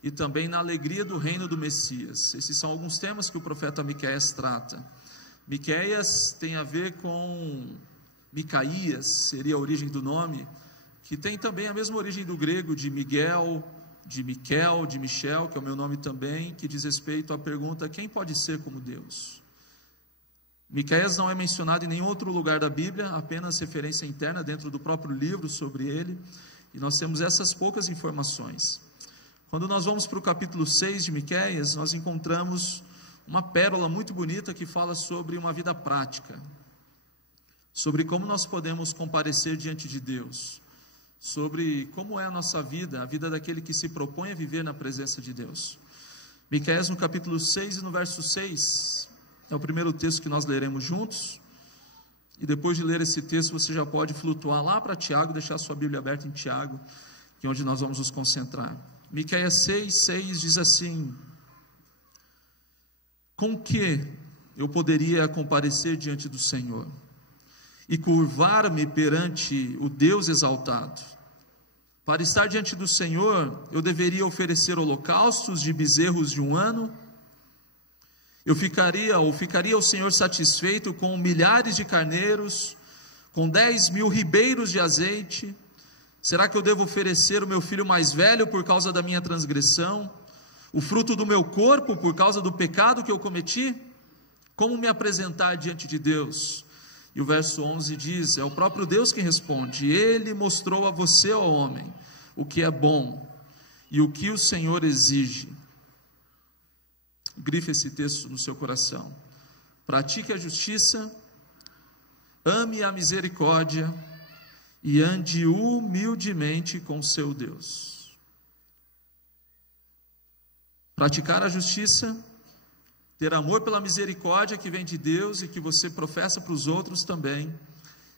e também na alegria do reino do Messias. Esses são alguns temas que o profeta Miqueias trata. Miqueias tem a ver com Micaías, seria a origem do nome, que tem também a mesma origem do grego de Miguel, de Miquel, de Michel, que é o meu nome também, que diz respeito à pergunta: quem pode ser como Deus? Miqueias não é mencionado em nenhum outro lugar da Bíblia, apenas referência interna dentro do próprio livro sobre ele, e nós temos essas poucas informações. Quando nós vamos para o capítulo 6 de Miqueias, nós encontramos uma pérola muito bonita que fala sobre uma vida prática, sobre como nós podemos comparecer diante de Deus, sobre como é a nossa vida, a vida daquele que se propõe a viver na presença de Deus. Miqueias no capítulo 6 e no verso 6, é o primeiro texto que nós leremos juntos, e depois de ler esse texto você já pode flutuar lá para Tiago, deixar sua Bíblia aberta em Tiago, que é onde nós vamos nos concentrar. Miqueias 6 diz assim: com que eu poderia comparecer diante do Senhor e curvar-me perante o Deus exaltado? Para estar diante do Senhor, eu deveria oferecer holocaustos de bezerros de 1 ano? Ficaria o Senhor satisfeito com milhares de carneiros, com 10.000 ribeiros de azeite? Será que eu devo oferecer o meu filho mais velho por causa da minha transgressão, o fruto do meu corpo por causa do pecado que eu cometi? Como me apresentar diante de Deus? E o verso 11 diz, é o próprio Deus quem responde: Ele mostrou a você, ó homem, o que é bom e o que o Senhor exige. Grife esse texto no seu coração: pratique a justiça, ame a misericórdia e ande humildemente com seu Deus. Praticar a justiça, ter amor pela misericórdia que vem de Deus e que você professa para os outros também,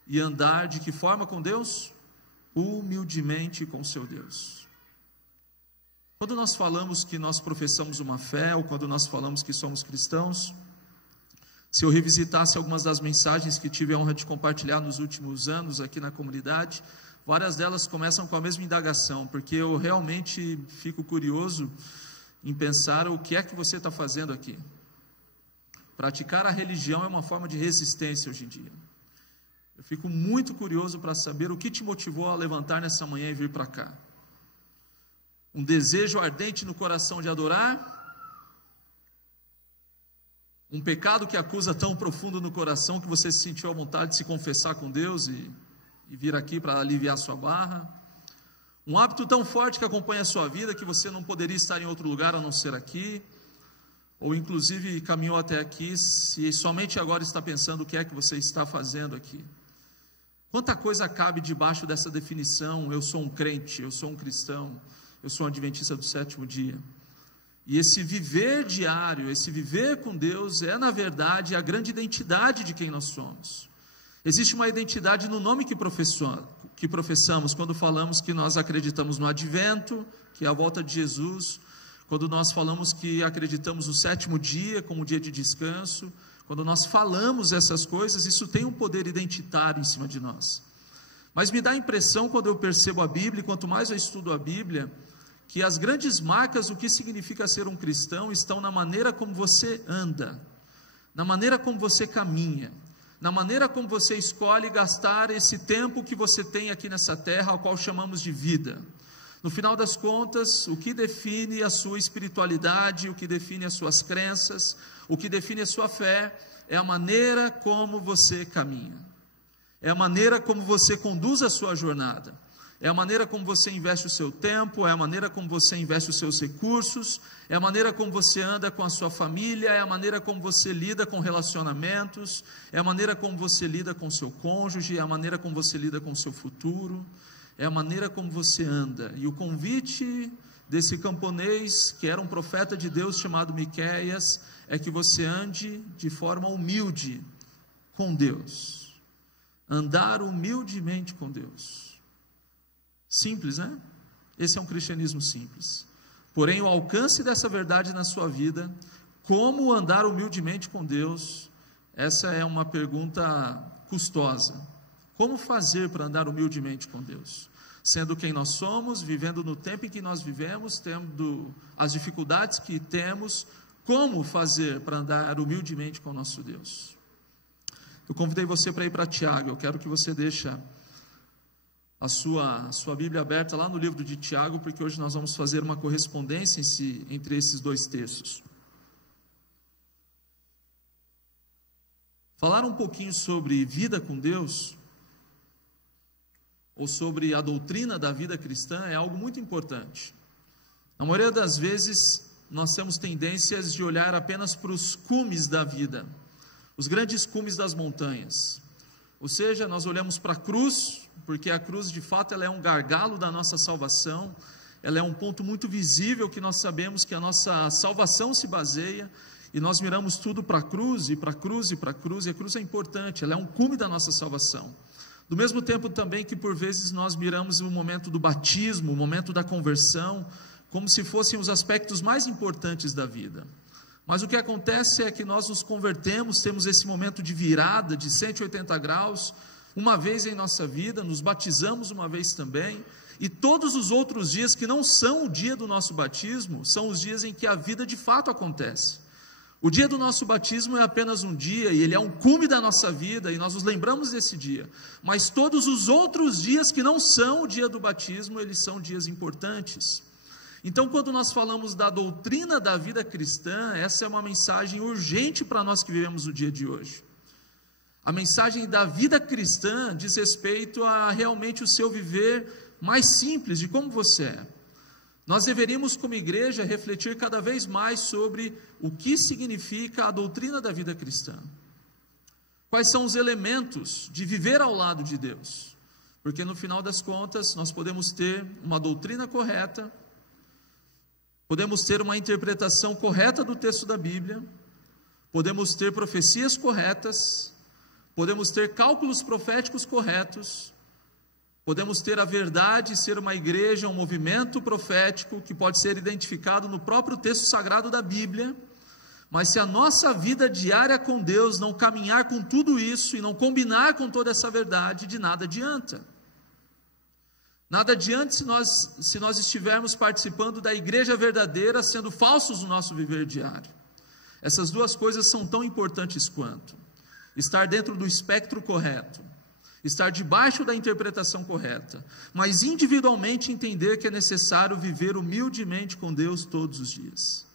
e andar de que forma com Deus? Humildemente com seu Deus. Quando nós falamos que nós professamos uma fé, ou quando nós falamos que somos cristãos, se eu revisitasse algumas das mensagens que tive a honra de compartilhar nos últimos anos aqui na comunidade, várias delas começam com a mesma indagação, porque eu realmente fico curioso em pensar o que é que você está fazendo aqui. Praticar a religião é uma forma de resistência hoje em dia. Eu fico muito curioso para saber o que te motivou a levantar nessa manhã e vir para cá. Um desejo ardente no coração de adorar? Um pecado que acusa tão profundo no coração que você se sentiu à vontade de se confessar com Deus e vir aqui para aliviar sua barra? Um hábito tão forte que acompanha a sua vida que você não poderia estar em outro lugar a não ser aqui? Ou inclusive caminhou até aqui e somente agora está pensando o que é que você está fazendo aqui? Quanta coisa cabe debaixo dessa definição: eu sou um crente, eu sou um cristão, eu sou um adventista do sétimo dia. E esse viver diário, esse viver com Deus é na verdade a grande identidade de quem nós somos. Existe uma identidade no nome que professamos quando falamos que nós acreditamos no advento, que é a volta de Jesus, quando nós falamos que acreditamos no sétimo dia como dia de descanso. Quando nós falamos essas coisas, isso tem um poder identitário em cima de nós. Mas me dá a impressão, quando eu percebo a Bíblia, e quanto mais eu estudo a Bíblia, que as grandes marcas do que significa ser um cristão estão na maneira como você anda, na maneira como você caminha, na maneira como você escolhe gastar esse tempo que você tem aqui nessa terra, ao qual chamamos de vida. No final das contas, o que define a sua espiritualidade, o que define as suas crenças, o que define a sua fé, é a maneira como você caminha, é a maneira como você conduz a sua jornada, é a maneira como você investe o seu tempo, é a maneira como você investe os seus recursos, é a maneira como você anda com a sua família, é a maneira como você lida com relacionamentos, é a maneira como você lida com o seu cônjuge, é a maneira como você lida com o seu futuro, é a maneira como você anda. E o convite desse camponês, que era um profeta de Deus chamado Miqueias, é que você ande de forma humilde com Deus. Andar humildemente com Deus. Simples, né? Esse é um cristianismo simples. Porém, o alcance dessa verdade na sua vida, como andar humildemente com Deus, essa é uma pergunta custosa. Como fazer para andar humildemente com Deus? sendo quem nós somos, vivendo no tempo em que nós vivemos, tendo as dificuldades que temos, como fazer para andar humildemente com o nosso Deus. Eu convidei você para ir para Tiago. Eu quero que você deixe a sua Bíblia aberta lá no livro de Tiago, porque hoje nós vamos fazer uma correspondência entre esses dois textos. Falar um pouquinho sobre vida com Deus, ou sobre a doutrina da vida cristã, é algo muito importante. Na maioria das vezes, nós temos tendências de olhar apenas para os cumes da vida, os grandes cumes das montanhas. Ou seja, nós olhamos para a cruz, porque a cruz de fato ela é um gargalo da nossa salvação, ela é um ponto muito visível que nós sabemos que a nossa salvação se baseia, e nós miramos tudo para a cruz, e para a cruz, e para a cruz, e a cruz é importante, ela é um cume da nossa salvação. Do mesmo tempo também que por vezes nós miramos o momento do batismo, o momento da conversão, como se fossem os aspectos mais importantes da vida. Mas o que acontece é que nós nos convertemos, temos esse momento de virada de 180 graus, uma vez em nossa vida, nos batizamos uma vez também, e todos os outros dias que não são o dia do nosso batismo, são os dias em que a vida de fato acontece. O dia do nosso batismo é apenas um dia, e ele é um cume da nossa vida, e nós nos lembramos desse dia, mas todos os outros dias que não são o dia do batismo, eles são dias importantes. Então, quando nós falamos da doutrina da vida cristã, essa é uma mensagem urgente para nós que vivemos o dia de hoje. A mensagem da vida cristã diz respeito a realmente o seu viver mais simples, de como você é. Nós deveríamos, como igreja, refletir cada vez mais sobre o que significa a doutrina da vida cristã. Quais são os elementos de viver ao lado de Deus? Porque no final das contas, nós podemos ter uma doutrina correta, podemos ter uma interpretação correta do texto da Bíblia, podemos ter profecias corretas, podemos ter cálculos proféticos corretos, podemos ter a verdade, ser uma igreja, um movimento profético que pode ser identificado no próprio texto sagrado da Bíblia, mas se a nossa vida diária com Deus não caminhar com tudo isso e não combinar com toda essa verdade, de nada adianta. Nada adianta se nós estivermos participando da igreja verdadeira, sendo falsos no nosso viver diário. Essas duas coisas são tão importantes quanto estar dentro do espectro correto, estar debaixo da interpretação correta, mas individualmente entender que é necessário viver humildemente com Deus todos os dias.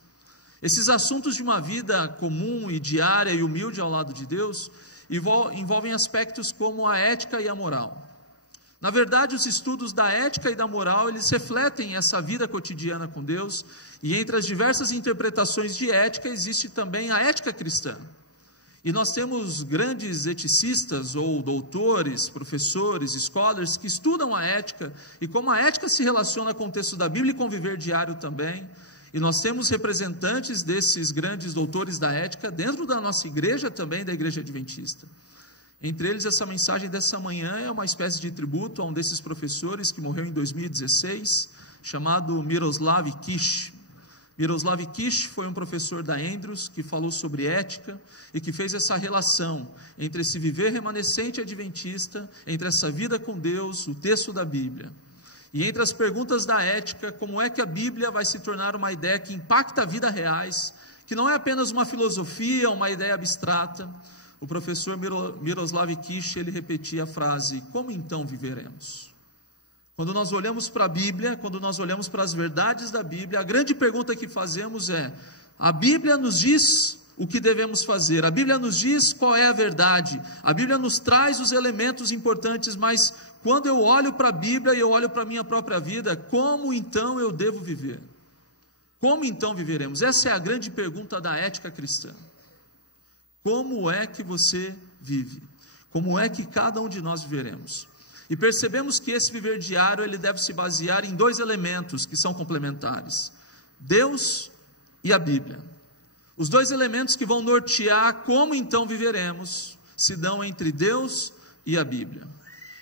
Esses assuntos de uma vida comum e diária e humilde ao lado de Deus envolvem aspectos como a ética e a moral. Na verdade, os estudos da ética e da moral, eles refletem essa vida cotidiana com Deus, e entre as diversas interpretações de ética, existe também a ética cristã. E nós temos grandes eticistas, ou doutores, professores, scholars, que estudam a ética, e como a ética se relaciona com o texto da Bíblia e com o viver diário também. E nós temos representantes desses grandes doutores da ética dentro da nossa igreja também, da Igreja Adventista. Entre eles, essa mensagem dessa manhã é uma espécie de tributo a um desses professores que morreu em 2016, chamado Miroslav Kish. Miroslav Kish foi um professor da Andrews que falou sobre ética e que fez essa relação entre esse viver remanescente adventista, entre essa vida com Deus, o texto da Bíblia. E entre as perguntas da ética, como é que a Bíblia vai se tornar uma ideia que impacta a vida reais, que não é apenas uma filosofia, uma ideia abstrata. O professor Miroslav Kish, ele repetia a frase: como então viveremos? Quando nós olhamos para a Bíblia, quando nós olhamos para as verdades da Bíblia, a grande pergunta que fazemos é: a Bíblia nos diz o que devemos fazer, a Bíblia nos diz qual é a verdade, a Bíblia nos traz os elementos importantes, mas quando eu olho para a Bíblia e eu olho para a minha própria vida, como então eu devo viver? Como então viveremos? Essa é a grande pergunta da ética cristã. Como é que você vive? Como é que cada um de nós viveremos? E percebemos que esse viver diário, ele deve se basear em dois elementos que são complementares: Deus e a Bíblia. Os dois elementos que vão nortear como então viveremos se dão entre Deus e a Bíblia.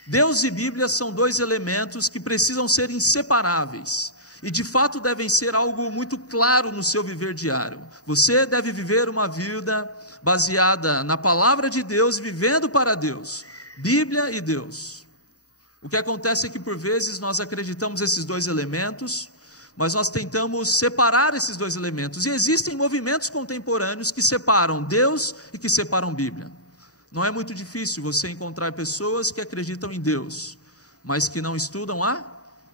Deus e Bíblia são dois elementos que precisam ser inseparáveis e de fato devem ser algo muito claro no seu viver diário. Você deve viver uma vida baseada na palavra de Deus e vivendo para Deus. Bíblia e Deus. O que acontece é que por vezes nós acreditamos esses dois elementos, mas nós tentamos separar esses dois elementos. E existem movimentos contemporâneos que separam Deus e que separam Bíblia. Não é muito difícil você encontrar pessoas que acreditam em Deus, mas que não estudam a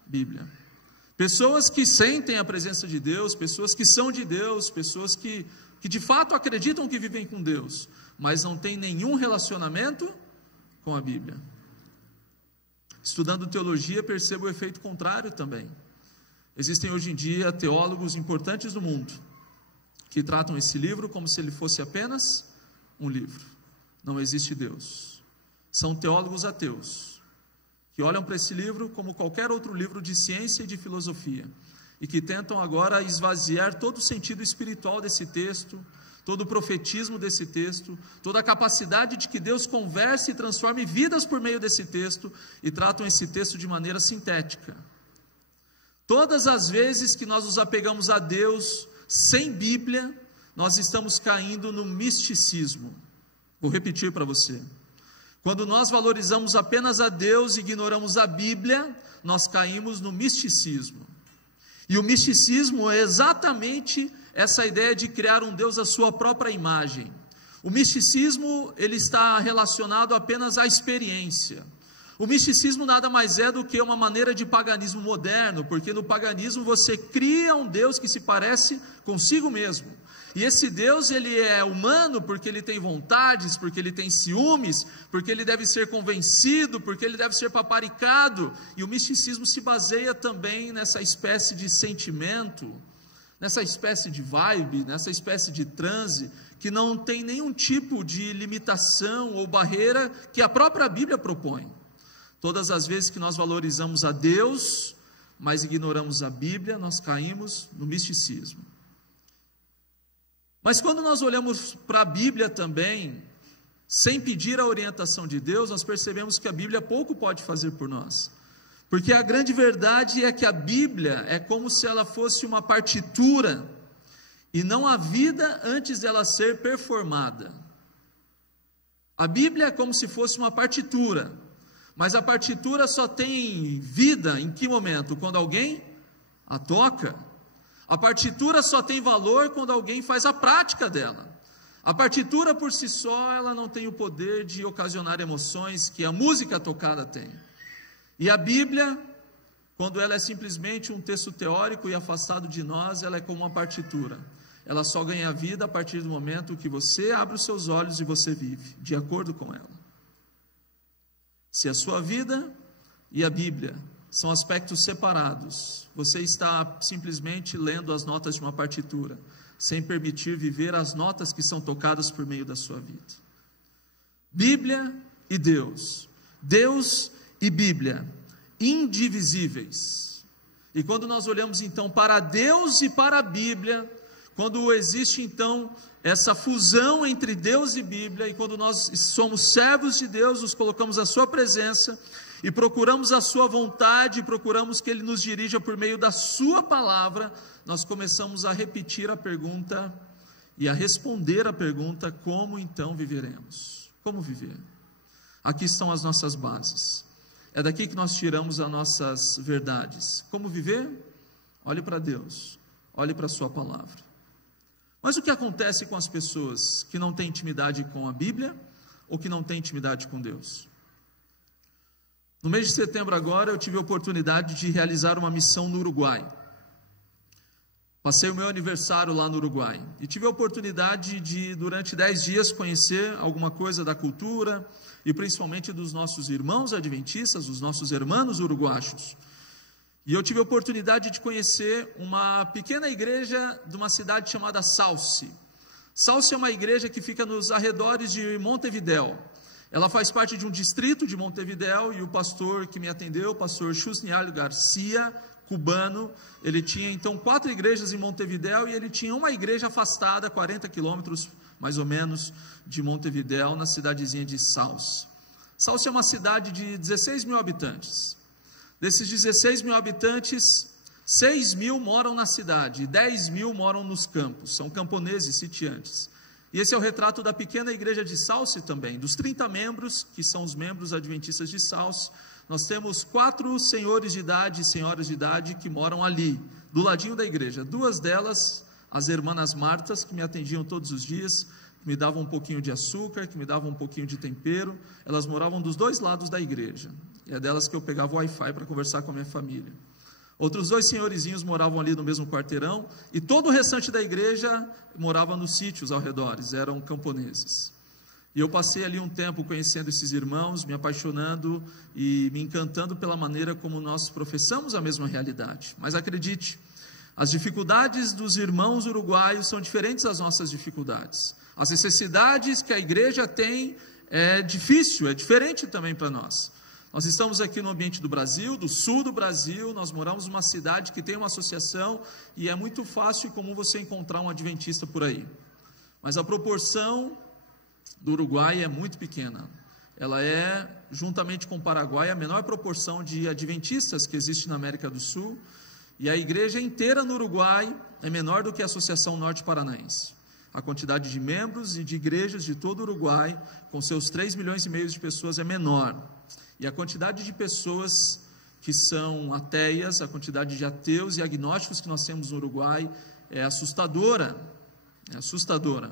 Bíblia. Pessoas que sentem a presença de Deus, pessoas que são de Deus, pessoas que de fato acreditam que vivem com Deus, mas não têm nenhum relacionamento com a Bíblia. Estudando teologia, percebo o efeito contrário também. Existem hoje em dia teólogos importantes do mundo que tratam esse livro como se ele fosse apenas um livro. Não existe Deus. São teólogos ateus que olham para esse livro como qualquer outro livro de ciência e de filosofia e que tentam agora esvaziar todo o sentido espiritual desse texto, todo o profetismo desse texto, toda a capacidade de que Deus converse e transforme vidas por meio desse texto, e tratam esse texto de maneira sintética. Todas as vezes que nós nos apegamos a Deus sem Bíblia, nós estamos caindo no misticismo. Vou repetir para você. Quando nós valorizamos apenas a Deus e ignoramos a Bíblia, nós caímos no misticismo. E o misticismo é exatamente essa ideia de criar um Deus à sua própria imagem. O misticismo, ele está relacionado apenas à experiência. O misticismo nada mais é do que uma maneira de paganismo moderno, porque no paganismo você cria um Deus que se parece consigo mesmo. E esse Deus, ele é humano porque ele tem vontades, porque ele tem ciúmes, porque ele deve ser convencido, porque ele deve ser paparicado. E o misticismo se baseia também nessa espécie de sentimento, nessa espécie de vibe, nessa espécie de transe, que não tem nenhum tipo de limitação ou barreira que a própria Bíblia propõe. Todas as vezes que nós valorizamos a Deus, mas ignoramos a Bíblia, nós caímos no misticismo. Mas quando nós olhamos para a Bíblia também, sem pedir a orientação de Deus, nós percebemos que a Bíblia pouco pode fazer por nós. Porque a grande verdade é que a Bíblia é como se ela fosse uma partitura, e não a vida antes dela ser performada. A Bíblia é como se fosse uma partitura, mas a partitura só tem vida em que momento? Quando alguém a toca. A partitura só tem valor quando alguém faz a prática dela. A partitura por si só, ela não tem o poder de ocasionar emoções que a música tocada tem. E a Bíblia, quando ela é simplesmente um texto teórico e afastado de nós, ela é como uma partitura. Ela só ganha vida a partir do momento que você abre os seus olhos e você vive de acordo com ela. Se a sua vida e a Bíblia são aspectos separados, você está simplesmente lendo as notas de uma partitura, sem permitir viver as notas que são tocadas por meio da sua vida. Bíblia e Deus, Deus e Bíblia, indivisíveis. E quando nós olhamos então para Deus e para a Bíblia, quando existe então essa fusão entre Deus e Bíblia, e quando nós somos servos de Deus, nos colocamos à sua presença, e procuramos a sua vontade, procuramos que Ele nos dirija por meio da sua palavra, nós começamos a repetir a pergunta, e a responder a pergunta, como então viveremos? Como viver? Aqui estão as nossas bases, é daqui que nós tiramos as nossas verdades. Como viver? Olhe para Deus, olhe para a sua palavra. Mas o que acontece com as pessoas que não têm intimidade com a Bíblia, ou que não têm intimidade com Deus? No mês de setembro agora, eu tive a oportunidade de realizar uma missão no Uruguai. Passei o meu aniversário lá no Uruguai, e tive a oportunidade de, durante 10 dias, conhecer alguma coisa da cultura, e principalmente dos nossos irmãos adventistas, dos nossos hermanos uruguaios. E eu tive a oportunidade de conhecer uma pequena igreja de uma cidade chamada Sauce. Sauce é uma igreja que fica nos arredores de Montevidéu. Ela faz parte de um distrito de Montevidéu, e o pastor que me atendeu, o pastor Chusnialho Garcia, cubano, ele tinha então 4 igrejas em Montevidéu, e ele tinha uma igreja afastada, 40 quilômetros mais ou menos, de Montevidéu, na cidadezinha de Sauce. Sauce é uma cidade de 16 mil habitantes. Desses 16 mil habitantes, 6 mil moram na cidade, e 10 mil moram nos campos, são camponeses, sitiantes. E esse é o retrato da pequena igreja de Salce também, dos 30 membros, que são os membros adventistas de Salce. Nós temos 4 senhores de idade e senhoras de idade que moram ali, do ladinho da igreja. 2 delas, as irmãs Martas, que me atendiam todos os dias, que me davam um pouquinho de açúcar, que me davam um pouquinho de tempero. Elas moravam dos 2 lados da igreja. E é delas que eu pegava o Wi-Fi para conversar com a minha família. Outros 2 senhorizinhos moravam ali no mesmo quarteirão, e todo o restante da igreja morava nos sítios ao redor, eram camponeses. E eu passei ali um tempo conhecendo esses irmãos, me apaixonando e me encantando pela maneira como nós professamos a mesma realidade. Mas acredite, as dificuldades dos irmãos uruguaios são diferentes das nossas dificuldades. As necessidades que a igreja tem é difícil, é diferente também para nós. Nós estamos aqui no ambiente do Brasil, do sul do Brasil, nós moramos numa cidade que tem uma associação e é muito fácil e comum você encontrar um adventista por aí. Mas a proporção do Uruguai é muito pequena. Ela é, juntamente com o Paraguai, a menor proporção de adventistas que existe na América do Sul, e a igreja inteira no Uruguai é menor do que a Associação Norte Paranaense. A quantidade de membros e de igrejas de todo o Uruguai, com seus 3,5 milhões de pessoas, é menor. E a quantidade de pessoas que são ateias, a quantidade de ateus e agnósticos que nós temos no Uruguai é assustadora. É assustadora.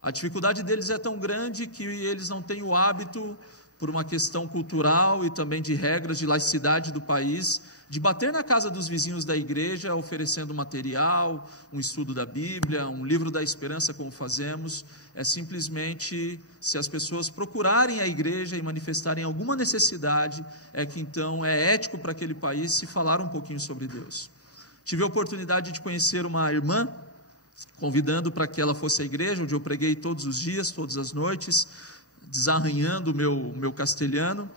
A dificuldade deles é tão grande que eles não têm o hábito, por uma questão cultural e também de regras de laicidade do país, de bater na casa dos vizinhos da igreja, oferecendo material, um estudo da Bíblia, um livro da esperança, como fazemos. É simplesmente, se as pessoas procurarem a igreja e manifestarem alguma necessidade, é que então é ético para aquele país se falar um pouquinho sobre Deus. Tive a oportunidade de conhecer uma irmã, convidando para que ela fosse à igreja, onde eu preguei todos os dias, todas as noites, desarranhando o meu castelhano.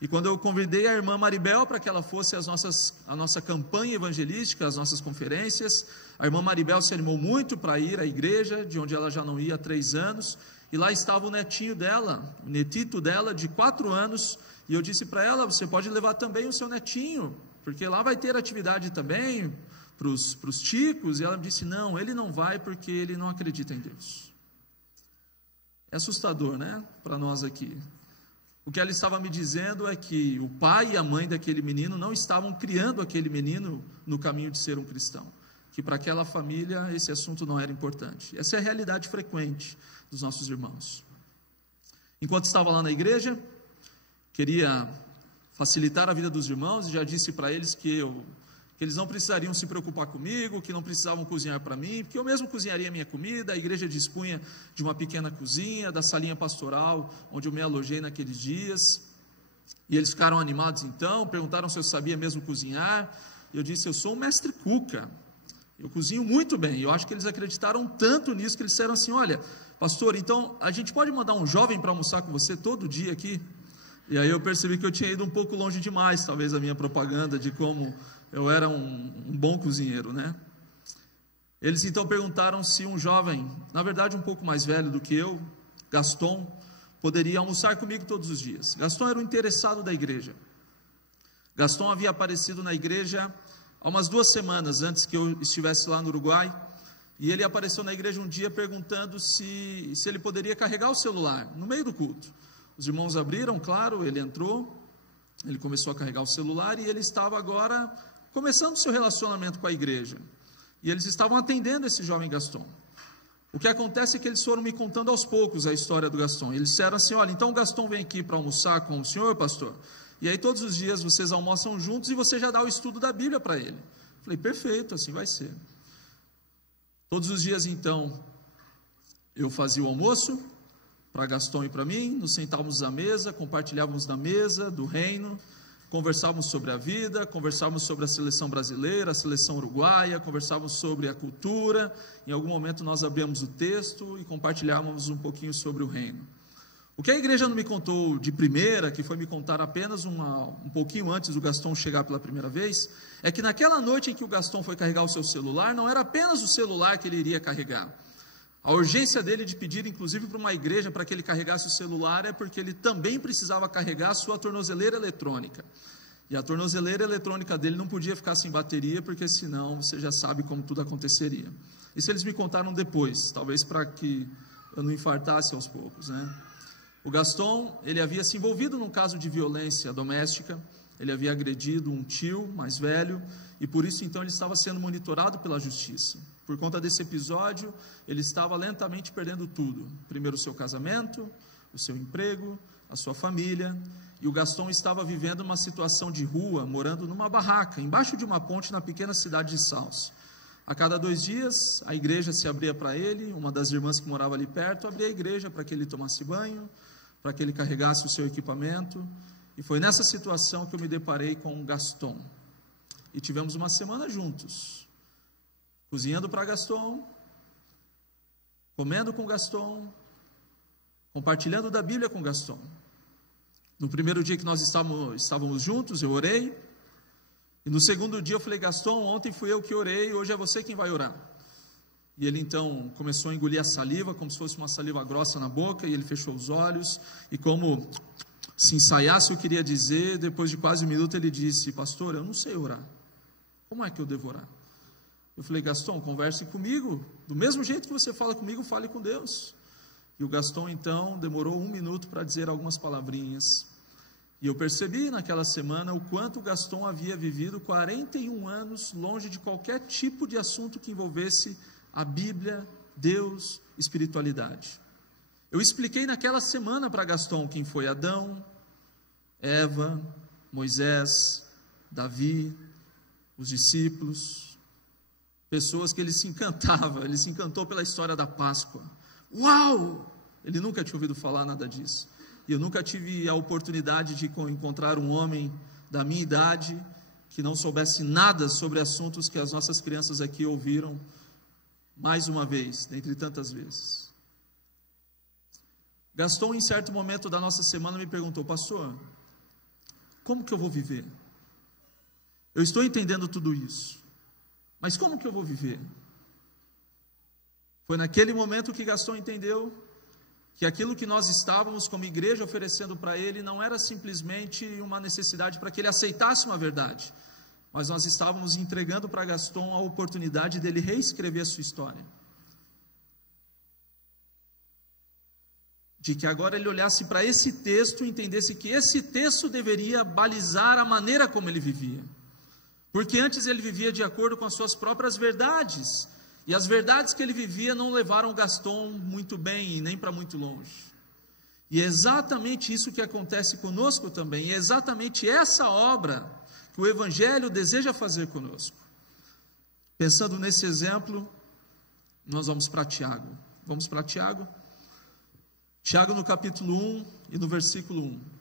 E quando eu convidei a irmã Maribel para que ela fosse a nossa campanha evangelística, as nossas conferências, a irmã Maribel se animou muito para ir à igreja, de onde ela já não ia há 3 anos, e lá estava o netinho dela, o netito dela, de 4 anos, e eu disse para ela: você pode levar também o seu netinho, porque lá vai ter atividade também para os ticos. E ela me disse: não, ele não vai porque ele não acredita em Deus. É assustador, né, para nós aqui. O que ela estava me dizendo é que o pai e a mãe daquele menino não estavam criando aquele menino no caminho de ser um cristão, que para aquela família esse assunto não era importante. Essa é a realidade frequente dos nossos irmãos. Enquanto estava lá na igreja, queria facilitar a vida dos irmãos e já disse para eles que eles não precisariam se preocupar comigo, que não precisavam cozinhar para mim, porque eu mesmo cozinharia a minha comida. A igreja dispunha de uma pequena cozinha, da salinha pastoral, onde eu me alojei naqueles dias, e eles ficaram animados então, perguntaram se eu sabia mesmo cozinhar, e eu disse: eu sou um mestre cuca, eu cozinho muito bem. E eu acho que eles acreditaram tanto nisso, que eles disseram assim: olha, pastor, então a gente pode mandar um jovem para almoçar com você todo dia aqui? E aí eu percebi que eu tinha ido um pouco longe demais, talvez, a minha propaganda de como eu era um bom cozinheiro, né? Eles então perguntaram se um jovem, na verdade um pouco mais velho do que eu, Gaston, poderia almoçar comigo todos os dias. Gaston era um interessado da igreja. Gaston havia aparecido na igreja há umas 2 semanas antes que eu estivesse lá no Uruguai, e ele apareceu na igreja um dia perguntando se ele poderia carregar o celular no meio do culto. Os irmãos abriram, claro, ele entrou, ele começou a carregar o celular, e ele estava agora começando o seu relacionamento com a igreja, e eles estavam atendendo esse jovem Gaston. O que acontece é que eles foram me contando aos poucos a história do Gaston. Eles disseram assim: olha, então o Gaston vem aqui para almoçar com o senhor, pastor, e aí todos os dias vocês almoçam juntos e você já dá o estudo da Bíblia para ele. Falei: perfeito, assim vai ser. Todos os dias então eu fazia o almoço para Gaston e para mim, nos sentávamos à mesa, compartilhávamos da mesa, do reino, conversávamos sobre a vida, conversávamos sobre a seleção brasileira, a seleção uruguaia, conversávamos sobre a cultura. Em algum momento nós abríamos o texto e compartilhávamos um pouquinho sobre o reino. O que a igreja não me contou de primeira, que foi me contar apenas um pouquinho antes do Gaston chegar pela primeira vez, é que naquela noite em que o Gaston foi carregar o seu celular, não era apenas o celular que ele iria carregar. A urgência dele de pedir, inclusive, para uma igreja para que ele carregasse o celular, é porque ele também precisava carregar a sua tornozeleira eletrônica. E a tornozeleira eletrônica dele não podia ficar sem bateria, porque senão você já sabe como tudo aconteceria. Isso eles me contaram depois, talvez para que eu não infartasse aos poucos, né? O Gaston, ele havia se envolvido num caso de violência doméstica, ele havia agredido um tio mais velho, e por isso então ele estava sendo monitorado pela justiça. Por conta desse episódio, ele estava lentamente perdendo tudo. Primeiro o seu casamento, o seu emprego, a sua família, e o Gaston estava vivendo uma situação de rua, morando numa barraca, embaixo de uma ponte na pequena cidade de Saus. A cada 2 dias, a igreja se abria para ele, uma das irmãs que morava ali perto, abria a igreja para que ele tomasse banho, para que ele carregasse o seu equipamento, e foi nessa situação que eu me deparei com o Gaston, e tivemos uma semana juntos, cozinhando para Gaston, comendo com Gaston, compartilhando da Bíblia com Gaston. No primeiro dia que nós estávamos juntos, eu orei, e no segundo dia eu falei: Gaston, ontem fui eu que orei, hoje é você quem vai orar. E ele então começou a engolir a saliva, como se fosse uma saliva grossa na boca, e ele fechou os olhos, e como se ensaiasse o que eu queria dizer, depois de quase 1 minuto ele disse: pastor, eu não sei orar, como é que eu devo orar? Eu falei: Gaston, converse comigo, do mesmo jeito que você fala comigo, fale com Deus. E o Gaston então demorou 1 minuto para dizer algumas palavrinhas, e eu percebi naquela semana o quanto o Gaston havia vivido 41 anos longe de qualquer tipo de assunto que envolvesse a Bíblia, Deus, espiritualidade. Eu expliquei naquela semana para Gaston quem foi Adão, Eva, Moisés, Davi, os discípulos, pessoas que ele se encantava, ele se encantou pela história da Páscoa. Uau! Ele nunca tinha ouvido falar nada disso. E eu nunca tive a oportunidade de encontrar um homem da minha idade que não soubesse nada sobre assuntos que as nossas crianças aqui ouviram mais uma vez, dentre tantas vezes. Gaston, em certo momento da nossa semana, me perguntou: pastor, como que eu vou viver? Eu estou entendendo tudo isso, mas como que eu vou viver? Foi naquele momento que Gaston entendeu que aquilo que nós estávamos como igreja oferecendo para ele não era simplesmente uma necessidade para que ele aceitasse uma verdade, mas nós estávamos entregando para Gaston a oportunidade dele reescrever a sua história. De que agora ele olhasse para esse texto e entendesse que esse texto deveria balizar a maneira como ele vivia. Porque antes ele vivia de acordo com as suas próprias verdades, e as verdades que ele vivia não levaram Gaston muito bem e nem para muito longe. E é exatamente isso que acontece conosco também, e é exatamente essa obra que o Evangelho deseja fazer conosco. Pensando nesse exemplo, nós vamos para Tiago. Vamos para Tiago? Tiago no capítulo 1 e no versículo 1.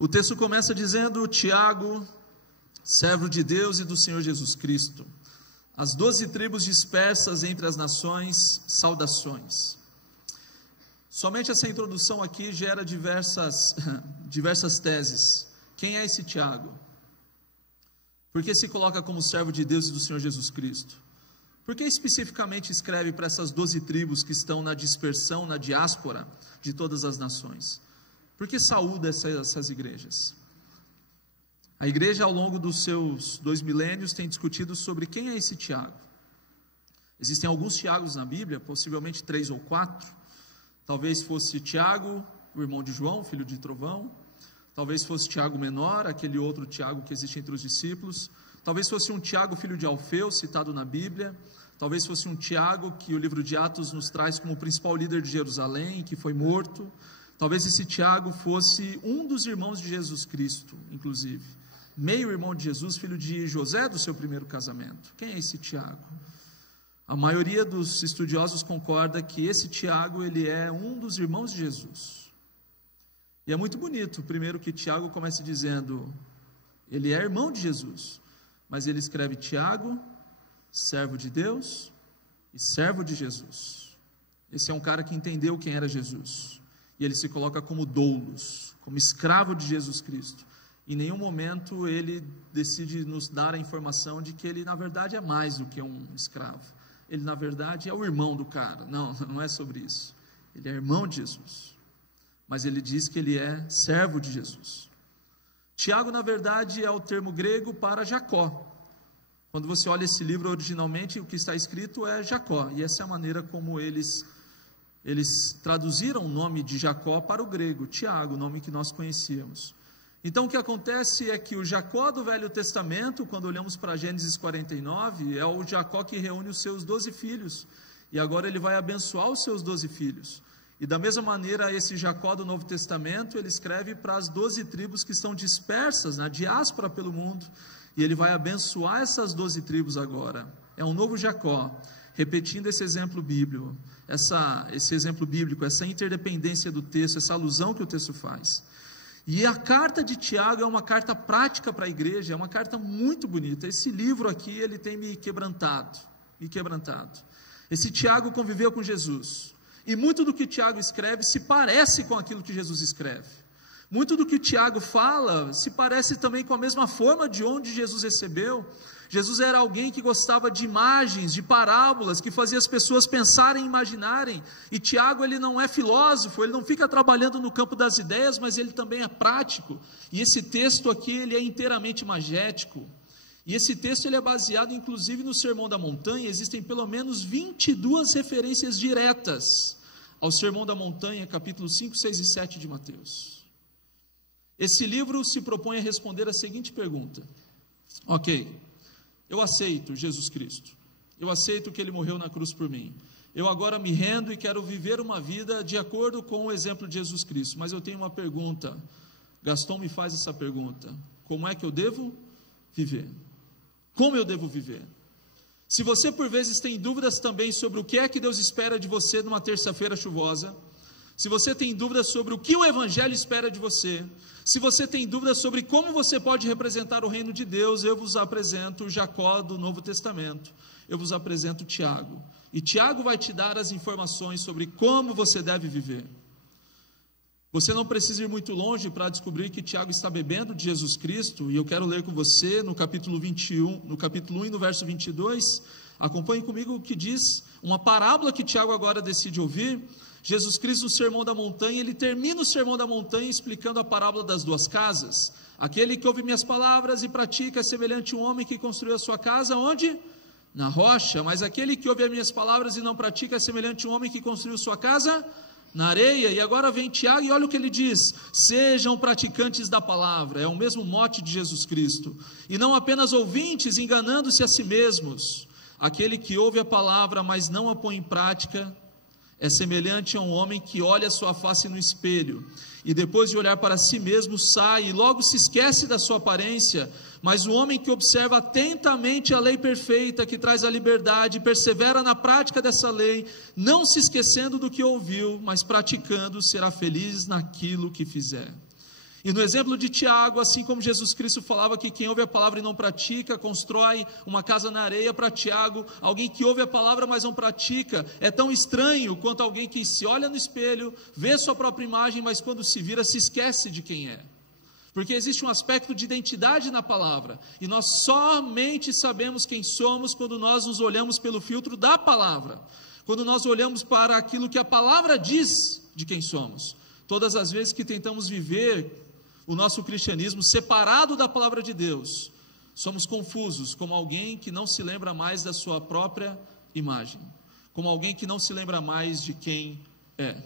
O texto começa dizendo: Tiago, servo de Deus e do Senhor Jesus Cristo, as 12 tribos dispersas entre as nações, saudações. Somente essa introdução aqui gera diversas teses. Quem é esse Tiago? Por que se coloca como servo de Deus e do Senhor Jesus Cristo? Por que especificamente escreve para essas 12 tribos que estão na dispersão, na diáspora de todas as nações? Por que saúda essas igrejas? A igreja, ao longo dos seus 2 milênios, tem discutido sobre quem é esse Tiago. Existem alguns Tiagos na Bíblia, possivelmente 3 ou 4. Talvez fosse Tiago, o irmão de João, filho de Trovão. Talvez fosse Tiago menor, aquele outro Tiago que existe entre os discípulos. Talvez fosse um Tiago, filho de Alfeu, citado na Bíblia. Talvez fosse um Tiago que o livro de Atos nos traz como o principal líder de Jerusalém, que foi morto. Talvez esse Tiago fosse um dos irmãos de Jesus Cristo, inclusive. Meio irmão de Jesus, filho de José do seu primeiro casamento. Quem é esse Tiago? A maioria dos estudiosos concorda que esse Tiago, ele é um dos irmãos de Jesus. E é muito bonito, primeiro que Tiago começa dizendo, ele é irmão de Jesus, mas ele escreve Tiago, servo de Deus e servo de Jesus. Esse é um cara que entendeu quem era Jesus. E ele se coloca como doulos, como escravo de Jesus Cristo. Em nenhum momento ele decide nos dar a informação de que ele na verdade é mais do que um escravo. Ele na verdade é o irmão do cara. Não é sobre isso. Ele é irmão de Jesus. mas ele diz que ele é servo de Jesus. Tiago, na verdade, é o termo grego para Jacó. Quando você olha esse livro originalmente, o que está escrito é Jacó, e essa é a maneira como eles traduziram o nome de Jacó para o grego, Tiago, o nome que nós conhecíamos. Então o que acontece é que o Jacó do Velho Testamento, quando olhamos para Gênesis 49, é o Jacó que reúne os seus 12 filhos, e agora ele vai abençoar os seus 12 filhos. E da mesma maneira, esse Jacó do Novo Testamento, ele escreve para as 12 tribos que estão dispersas na diáspora pelo mundo, e ele vai abençoar essas 12 tribos agora. É um novo Jacó, repetindo esse exemplo bíblico, essa interdependência do texto, essa alusão que o texto faz. E a carta de Tiago é uma carta prática para a igreja, é uma carta muito bonita. Esse livro aqui, ele tem me quebrantado. Esse Tiago conviveu com Jesus, e muito do que Tiago escreve se parece com aquilo que Jesus escreve. Muito do que Tiago fala se parece também com a mesma forma de onde Jesus recebeu. Jesus era alguém que gostava de imagens, de parábolas, que fazia as pessoas pensarem e imaginarem. E Tiago, ele não é filósofo, ele não fica trabalhando no campo das ideias, mas ele também é prático. E esse texto aqui, ele é inteiramente imagético. E esse texto, ele é baseado inclusive no Sermão da Montanha. Existem pelo menos 22 referências diretas ao Sermão da Montanha, capítulos 5, 6 e 7 de Mateus. Esse livro se propõe a responder a seguinte pergunta: ok, eu aceito Jesus Cristo, eu aceito que Ele morreu na cruz por mim, eu agora me rendo e quero viver uma vida de acordo com o exemplo de Jesus Cristo, mas eu tenho uma pergunta. Gaston me faz essa pergunta: como é que eu devo viver? Como eu devo viver? Se você por vezes tem dúvidas também sobre o que é que Deus espera de você numa terça-feira chuvosa, se você tem dúvidas sobre o que o Evangelho espera de você, se você tem dúvidas sobre como você pode representar o reino de Deus, eu vos apresento o Jacó do Novo Testamento, eu vos apresento Tiago, e Tiago vai te dar as informações sobre como você deve viver. Você não precisa ir muito longe para descobrir que Tiago está bebendo de Jesus Cristo, e eu quero ler com você no capítulo 21, no capítulo 1 e no verso 22, acompanhe comigo o que diz, uma parábola que Tiago agora decide ouvir. Jesus Cristo no Sermão da Montanha, ele termina o Sermão da Montanha explicando a parábola das duas casas. Aquele que ouve minhas palavras e pratica é semelhante a um homem que construiu a sua casa, onde? Na rocha. Mas aquele que ouve as minhas palavras e não pratica é semelhante a um homem que construiu sua casa na areia. E agora vem Tiago e olha o que ele diz: sejam praticantes da palavra. É o mesmo mote de Jesus Cristo, e não apenas ouvintes, enganando-se a si mesmos. Aquele que ouve a palavra, mas não a põe em prática, é semelhante a um homem que olha a sua face no espelho, e depois de olhar para si mesmo, sai e logo se esquece da sua aparência. Mas o homem que observa atentamente a lei perfeita, que traz a liberdade, persevera na prática dessa lei, não se esquecendo do que ouviu, mas praticando, será feliz naquilo que fizer. E no exemplo de Tiago, assim como Jesus Cristo falava que quem ouve a palavra e não pratica, constrói uma casa na areia, para Tiago, alguém que ouve a palavra mas não pratica, é tão estranho quanto alguém que se olha no espelho, vê sua própria imagem, mas quando se vira, se esquece de quem é. Porque existe um aspecto de identidade na palavra, e nós somente sabemos quem somos quando nós nos olhamos pelo filtro da palavra, quando nós olhamos para aquilo que a palavra diz de quem somos. Todas as vezes que tentamos viver o nosso cristianismo separado da palavra de Deus, somos confusos, como alguém que não se lembra mais da sua própria imagem, como alguém que não se lembra mais de quem é.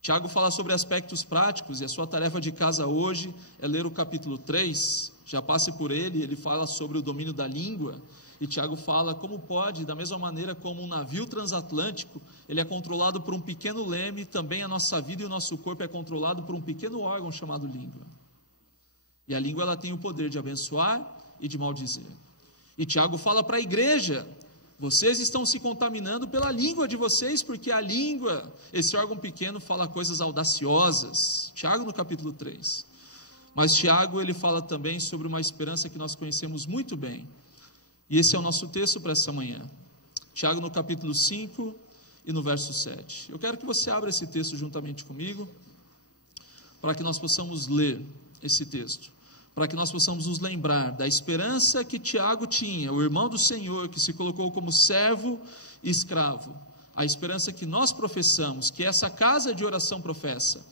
Tiago fala sobre aspectos práticos, e a sua tarefa de casa hoje é ler o capítulo 3, já passe por ele. Ele fala sobre o domínio da língua, e Tiago fala como pode, da mesma maneira como um navio transatlântico, ele é controlado por um pequeno leme, também a nossa vida e o nosso corpo é controlado por um pequeno órgão chamado língua. E a língua, ela tem o poder de abençoar e de maldizer. E Tiago fala para a igreja: vocês estão se contaminando pela língua de vocês, porque a língua, esse órgão pequeno, fala coisas audaciosas. Tiago no capítulo 3. Mas Tiago, ele fala também sobre uma esperança que nós conhecemos muito bem. E esse é o nosso texto para essa manhã. Tiago no capítulo 5 e no verso 7. Eu quero que você abra esse texto juntamente comigo, para que nós possamos ler esse texto, para que nós possamos nos lembrar da esperança que Tiago tinha, o irmão do Senhor, que se colocou como servo e escravo, a esperança que nós professamos, que essa casa de oração professa,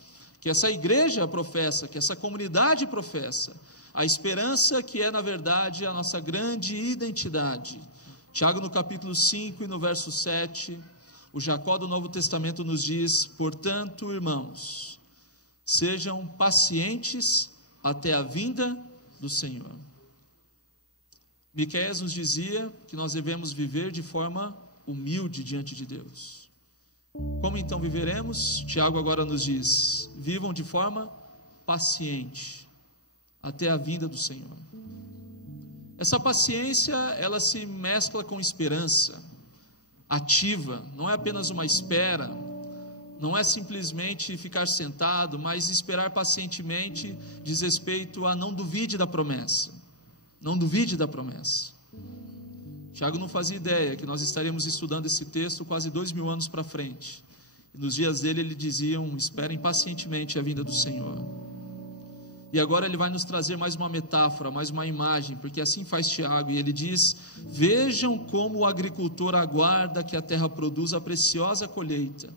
que essa igreja professa, que essa comunidade professa, a esperança que é, na verdade, a nossa grande identidade. Tiago, no capítulo 5 e no verso 7, o Jacó do Novo Testamento nos diz: portanto, irmãos, sejam pacientes até a vinda do Senhor. Miqueias nos dizia que nós devemos viver de forma humilde diante de Deus. Como então viveremos? Tiago agora nos diz: vivam de forma paciente até a vinda do Senhor. Essa paciência, ela se mescla com esperança ativa, não é apenas uma espera, não é simplesmente ficar sentado, mas esperar pacientemente diz respeito a não duvide da promessa. Não duvide da promessa. Tiago não fazia ideia que nós estaríamos estudando esse texto quase 2000 anos para frente. E nos dias dele ele diziam: esperem pacientemente a vinda do Senhor. E agora ele vai nos trazer mais uma metáfora, mais uma imagem, porque assim faz Tiago, e ele diz: vejam como o agricultor aguarda que a terra produza a preciosa colheita,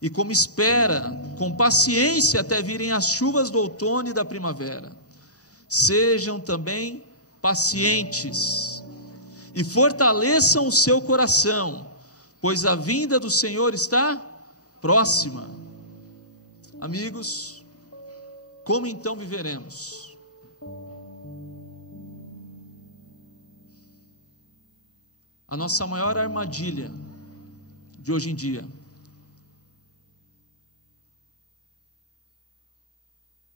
e como espera com paciência até virem as chuvas do outono e da primavera. Sejam também pacientes e fortaleçam o seu coração, pois a vinda do Senhor está próxima. Amigos, como então viveremos? A nossa maior armadilha de hoje em dia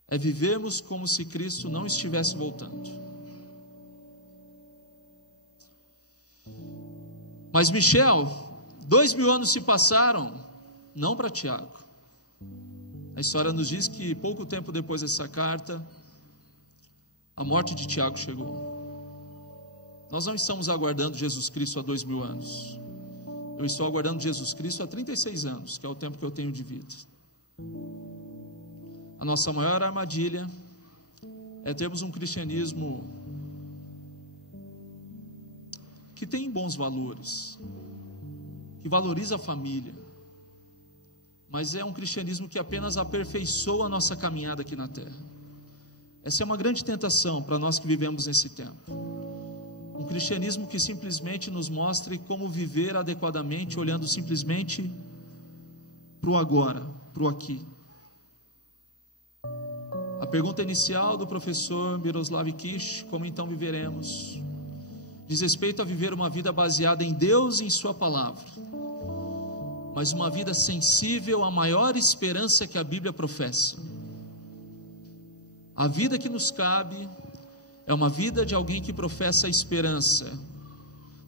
é vivermos como se Cristo não estivesse voltando. Mas Michel, 2000 anos se passaram, não para Tiago. A história nos diz que pouco tempo depois dessa carta, a morte de Tiago chegou. Nós não estamos aguardando Jesus Cristo há 2000 anos. Eu estou aguardando Jesus Cristo há 36 anos, que é o tempo que eu tenho de vida. A nossa maior armadilha é termos um cristianismo que tem bons valores, que valoriza a família, mas é um cristianismo que apenas aperfeiçoa a nossa caminhada aqui na terra. Essa é uma grande tentação para nós que vivemos nesse tempo. Um cristianismo que simplesmente nos mostre como viver adequadamente, olhando simplesmente para o agora, para o aqui. A pergunta inicial do professor Miroslav Kish, como então viveremos, diz respeito a viver uma vida baseada em Deus e em sua palavra, mas uma vida sensível à maior esperança que a Bíblia professa. A vida que nos cabe é uma vida de alguém que professa a esperança.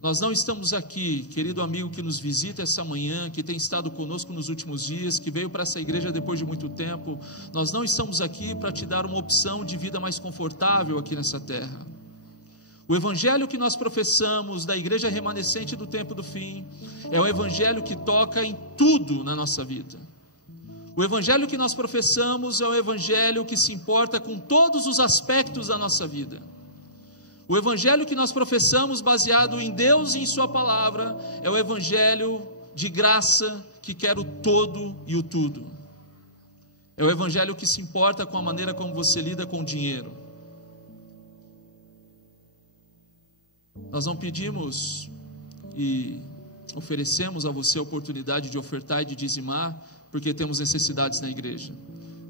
Nós não estamos aqui, querido amigo que nos visita essa manhã, que tem estado conosco nos últimos dias, que veio para essa igreja depois de muito tempo, nós não estamos aqui para te dar uma opção de vida mais confortável aqui nessa terra. O evangelho que nós professamos da igreja remanescente do tempo do fim é o evangelho que toca em tudo na nossa vida. O evangelho que nós professamos é o evangelho que se importa com todos os aspectos da nossa vida. O evangelho que nós professamos, baseado em Deus e em sua palavra, é o evangelho de graça que quer o todo e o tudo. É o evangelho que se importa com a maneira como você lida com o dinheiro. Nós não pedimos e oferecemos a você a oportunidade de ofertar e de dizimar porque temos necessidades na igreja.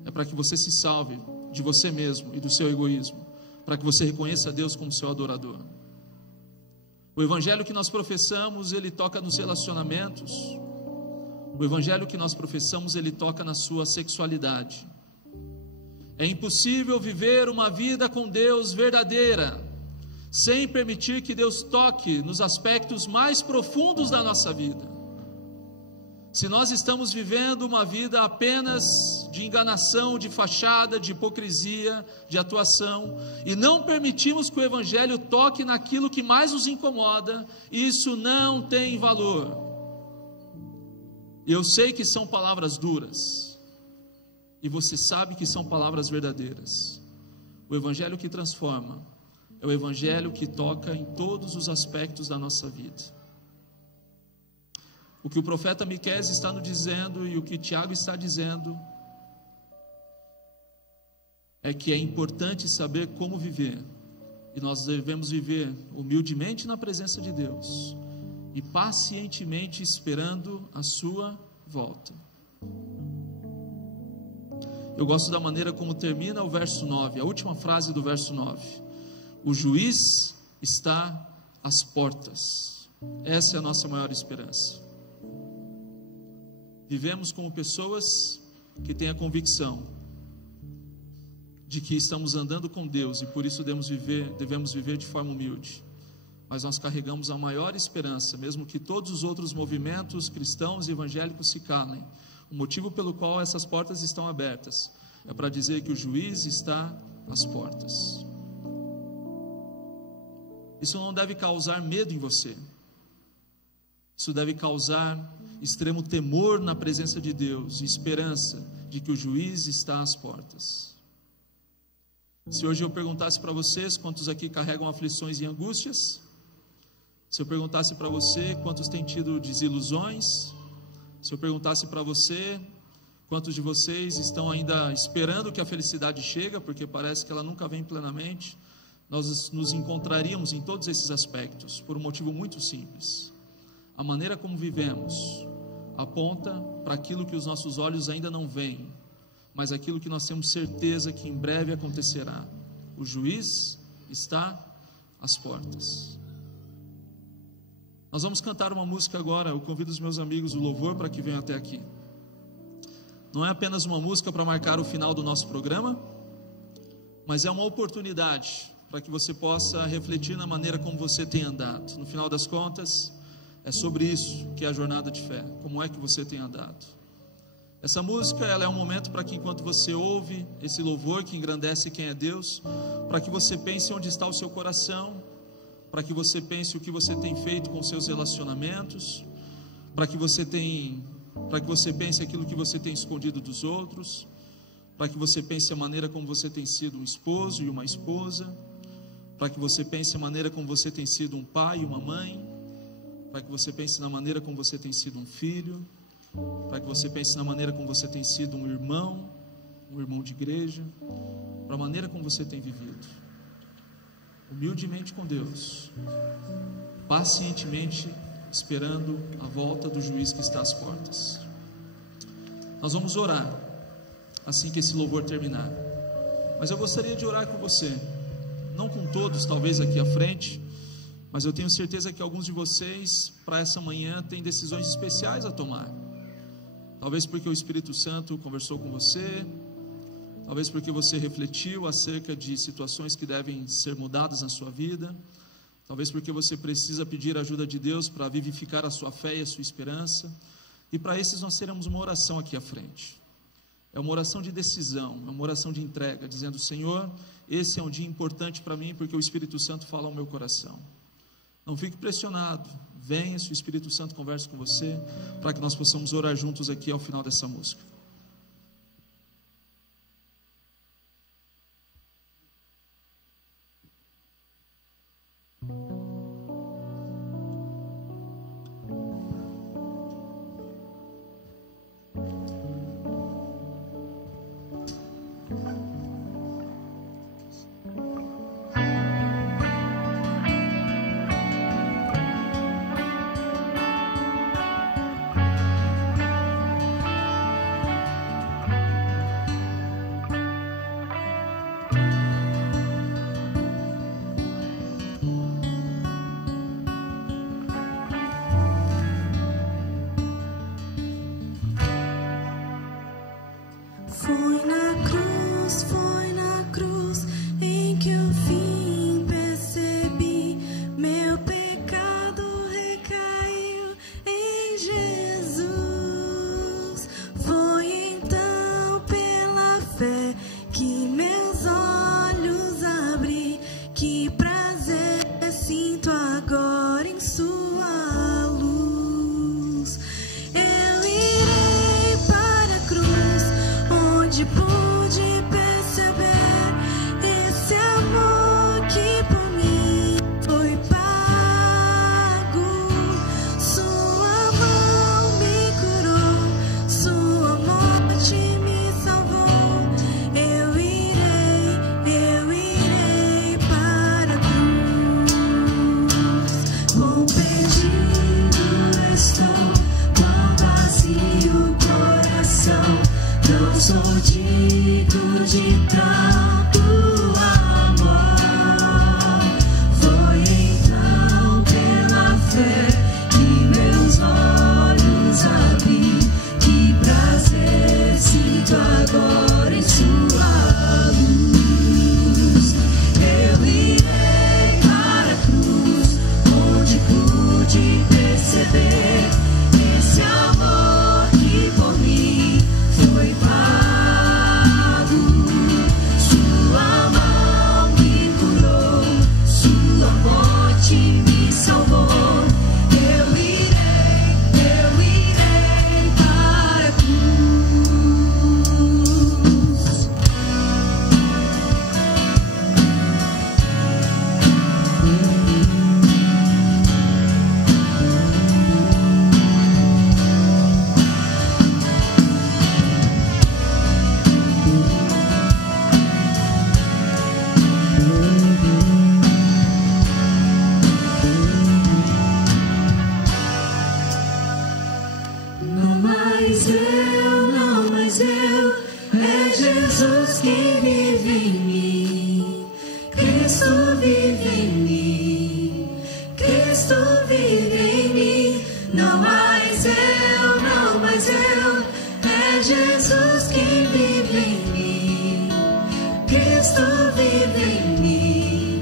É para que você se salve de você mesmo e do seu egoísmo, para que você reconheça a Deus como seu adorador. O evangelho que nós professamos, ele toca nos relacionamentos. O evangelho que nós professamos, ele toca na sua sexualidade. É impossível viver uma vida com Deus verdadeira sem permitir que Deus toque nos aspectos mais profundos da nossa vida. Se nós estamos vivendo uma vida apenas de enganação, de fachada, de hipocrisia, de atuação, e não permitimos que o evangelho toque naquilo que mais nos incomoda, isso não tem valor. Eu sei que são palavras duras, e você sabe que são palavras verdadeiras. O evangelho que transforma é o evangelho que toca em todos os aspectos da nossa vida. O que o profeta Miqueias está nos dizendo e o que Tiago está dizendo é que é importante saber como viver. E nós devemos viver humildemente na presença de Deus e pacientemente esperando a sua volta. Eu gosto da maneira como termina o verso 9, a última frase do verso 9. O juiz está às portas. Essa é a nossa maior esperança. Vivemos como pessoas que têm a convicção de que estamos andando com Deus e por isso devemos viver de forma humilde. Mas nós carregamos a maior esperança, mesmo que todos os outros movimentos cristãos e evangélicos se calem. O motivo pelo qual essas portas estão abertas é para dizer que o juiz está às portas. Isso não deve causar medo em você. Isso deve causar extremo temor na presença de Deus e esperança de que o juiz está às portas. Se hoje eu perguntasse para vocês quantos aqui carregam aflições e angústias, se eu perguntasse para você quantos têm tido desilusões, se eu perguntasse para você quantos de vocês estão ainda esperando que a felicidade chegue, porque parece que ela nunca vem plenamente, nós nos encontraríamos em todos esses aspectos, por um motivo muito simples. A maneira como vivemos aponta para aquilo que os nossos olhos ainda não veem, mas aquilo que nós temos certeza que em breve acontecerá. O juiz está às portas. Nós vamos cantar uma música agora. Eu convido os meus amigos do louvor para que venham até aqui. Não é apenas uma música para marcar o final do nosso programa, mas é uma oportunidade para que você possa refletir na maneira como você tem andado. No final das contas, é sobre isso que é a jornada de fé. Como é que você tem andado? Essa música, ela é um momento para que enquanto você ouve esse louvor que engrandece quem é Deus, para que você pense onde está o seu coração, para que você pense o que você tem feito com os seus relacionamentos, para que você pense aquilo que você tem escondido dos outros, para que você pense a maneira como você tem sido um esposo e uma esposa, para que você pense a maneira como você tem sido um pai e uma mãe, para que você pense na maneira como você tem sido um filho, para que você pense na maneira como você tem sido um irmão de igreja, para a maneira como você tem vivido, humildemente com Deus, pacientemente esperando a volta do juiz que está às portas. Nós vamos orar assim que esse louvor terminar, mas eu gostaria de orar com você, não com todos, talvez aqui à frente, mas eu tenho certeza que alguns de vocês, para essa manhã, têm decisões especiais a tomar. Talvez porque o Espírito Santo conversou com você, talvez porque você refletiu acerca de situações que devem ser mudadas na sua vida, talvez porque você precisa pedir a ajuda de Deus para vivificar a sua fé e a sua esperança. E para esses nós teremos uma oração aqui à frente. É uma oração de decisão, é uma oração de entrega, dizendo: Senhor, esse é um dia importante para mim, porque o Espírito Santo fala ao meu coração. Não fique pressionado, venha, se o Espírito Santo conversa com você, para que nós possamos orar juntos aqui ao final dessa música. Cristo vive em mim, Cristo vive em mim. Não mais eu, não mais eu, é Jesus quem vive em mim. Cristo vive em mim,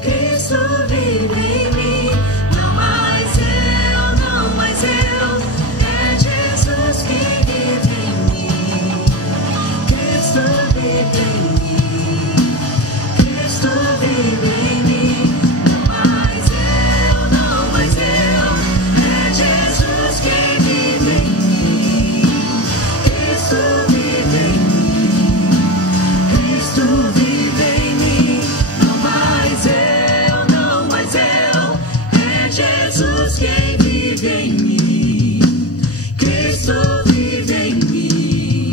Cristo vive em mim. Não mais eu, não mais eu, é Jesus quem vive em mim. Cristo vive em mim, Cristo vive em mim. Não mais eu, não mais eu, é Jesus quem vive em mim. Cristo vive em mim, Cristo vive em mim. Não mais eu, não mais eu, é Jesus quem vive em mim. Cristo vive em mim,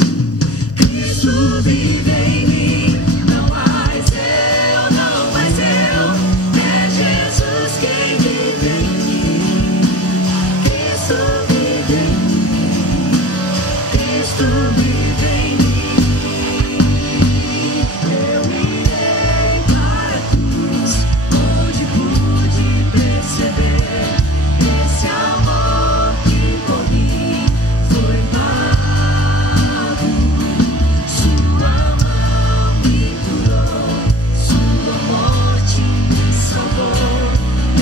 Cristo vive em mim. Não mais eu, não mais eu, é Jesus quem vive em mim. Cristo vive em mim, Cristo vive em mim. Eu irei para a cruz, onde pude perceber esse amor que por mim foi pago. Sua mão me curou, sua morte me salvou.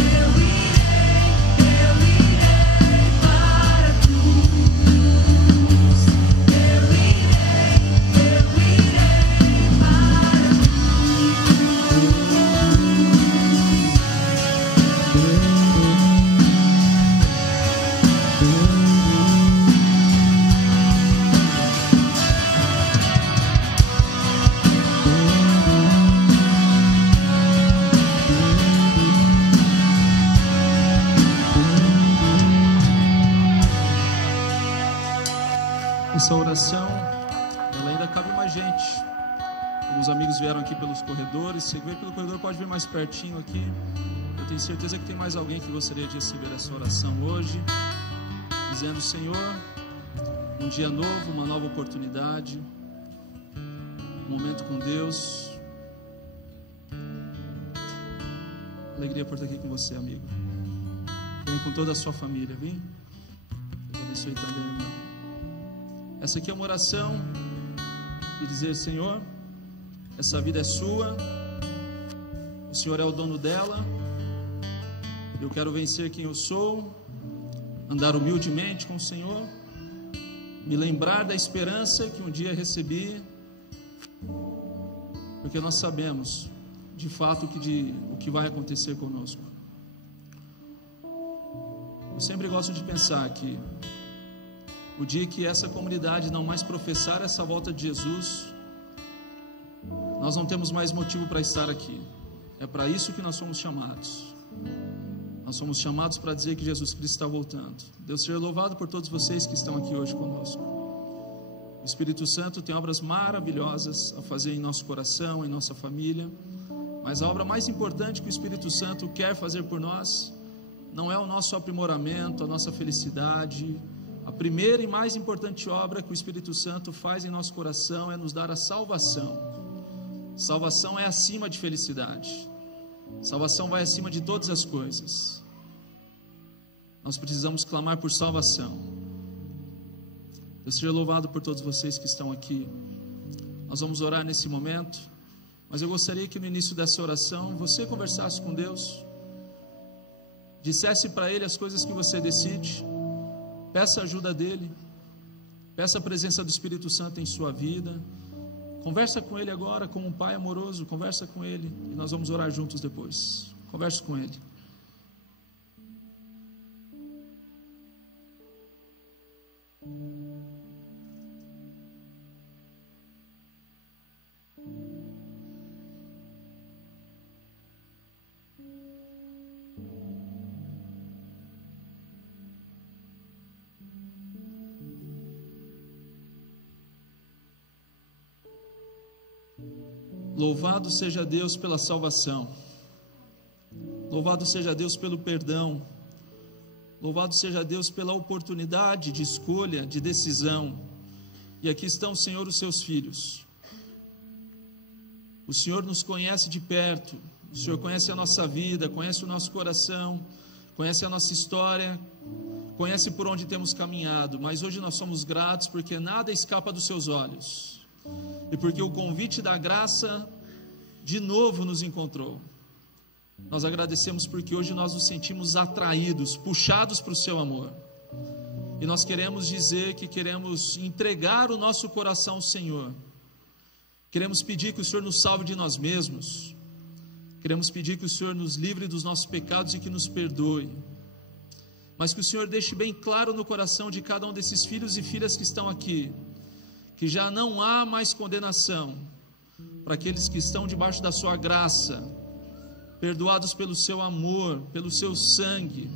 Eu irei para a cruz. Eu irei para a Essa oração, ela ainda cabe mais gente. Alguns amigos vieram aqui pelos corredores. Se veio pelo corredor, pode vir mais pertinho aqui. Eu tenho certeza que tem mais alguém que gostaria de receber essa oração hoje, dizendo: Senhor, um dia novo, uma nova oportunidade, um momento com Deus. Alegria por estar aqui com você, amigo. Vem com toda a sua família, vem. Deus abençoe também, irmão. Essa aqui é uma oração de dizer: Senhor, essa vida é sua, o Senhor é o dono dela. Eu quero vencer quem eu sou, andar humildemente com o Senhor, me lembrar da esperança que um dia recebi, porque nós sabemos de fato o que vai acontecer conosco. Eu sempre gosto de pensar que o dia que essa comunidade não mais professar essa volta de Jesus, nós não temos mais motivo para estar aqui. É para isso que nós somos chamados. Nós somos chamados para dizer que Jesus Cristo está voltando. Deus seja louvado por todos vocês que estão aqui hoje conosco. O Espírito Santo tem obras maravilhosas a fazer em nosso coração, em nossa família. Mas a obra mais importante que o Espírito Santo quer fazer por nós não é o nosso aprimoramento, a nossa felicidade. A primeira e mais importante obra que o Espírito Santo faz em nosso coração é nos dar a salvação. Salvação é acima de felicidade. Salvação vai acima de todas as coisas. Nós precisamos clamar por salvação. Deus seja louvado por todos vocês que estão aqui. Nós vamos orar nesse momento, mas eu gostaria que no início dessa oração você conversasse com Deus, dissesse para Ele as coisas que você decide. Peça a ajuda dEle, peça a presença do Espírito Santo em sua vida. Conversa com Ele agora como um pai amoroso. Conversa com Ele e nós vamos orar juntos depois. Converse com Ele. Louvado seja Deus pela salvação. Louvado seja Deus pelo perdão. Louvado seja Deus pela oportunidade de escolha, de decisão. E aqui estão, Senhor, os seus filhos. O Senhor nos conhece de perto, o Senhor conhece a nossa vida, conhece o nosso coração, conhece a nossa história, conhece por onde temos caminhado, mas hoje nós somos gratos porque nada escapa dos seus olhos, e porque o convite da graça de novo nos encontrou. Nós agradecemos porque hoje nós nos sentimos atraídos, puxados para o seu amor, e nós queremos dizer que queremos entregar o nosso coração ao Senhor. Queremos pedir que o Senhor nos salve de nós mesmos, queremos pedir que o Senhor nos livre dos nossos pecados e que nos perdoe, mas que o Senhor deixe bem claro no coração de cada um desses filhos e filhas que estão aqui, que já não há mais condenação para aqueles que estão debaixo da sua graça, perdoados pelo seu amor, pelo seu sangue,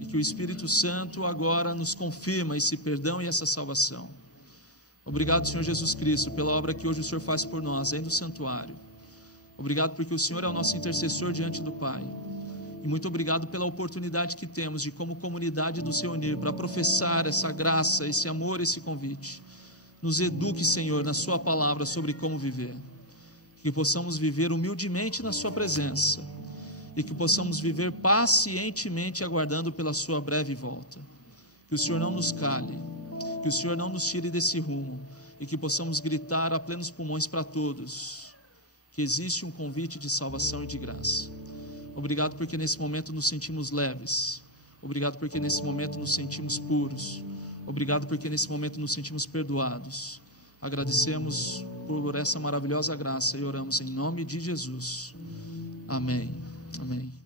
e que o Espírito Santo agora nos confirma esse perdão e essa salvação. Obrigado, Senhor Jesus Cristo, pela obra que hoje o Senhor faz por nós, aí no santuário. Obrigado porque o Senhor é o nosso intercessor diante do Pai. E muito obrigado pela oportunidade que temos de, como comunidade, nos reunir para professar essa graça, esse amor, esse convite. Nos eduque, Senhor, na sua palavra sobre como viver. Que possamos viver humildemente na sua presença. E que possamos viver pacientemente aguardando pela sua breve volta. Que o Senhor não nos cale, que o Senhor não nos tire desse rumo, e que possamos gritar a plenos pulmões para todos que existe um convite de salvação e de graça. Obrigado porque nesse momento nos sentimos leves. Obrigado porque nesse momento nos sentimos puros. Obrigado porque nesse momento nos sentimos perdoados. Agradecemos por essa maravilhosa graça e oramos em nome de Jesus. Amém. Amém.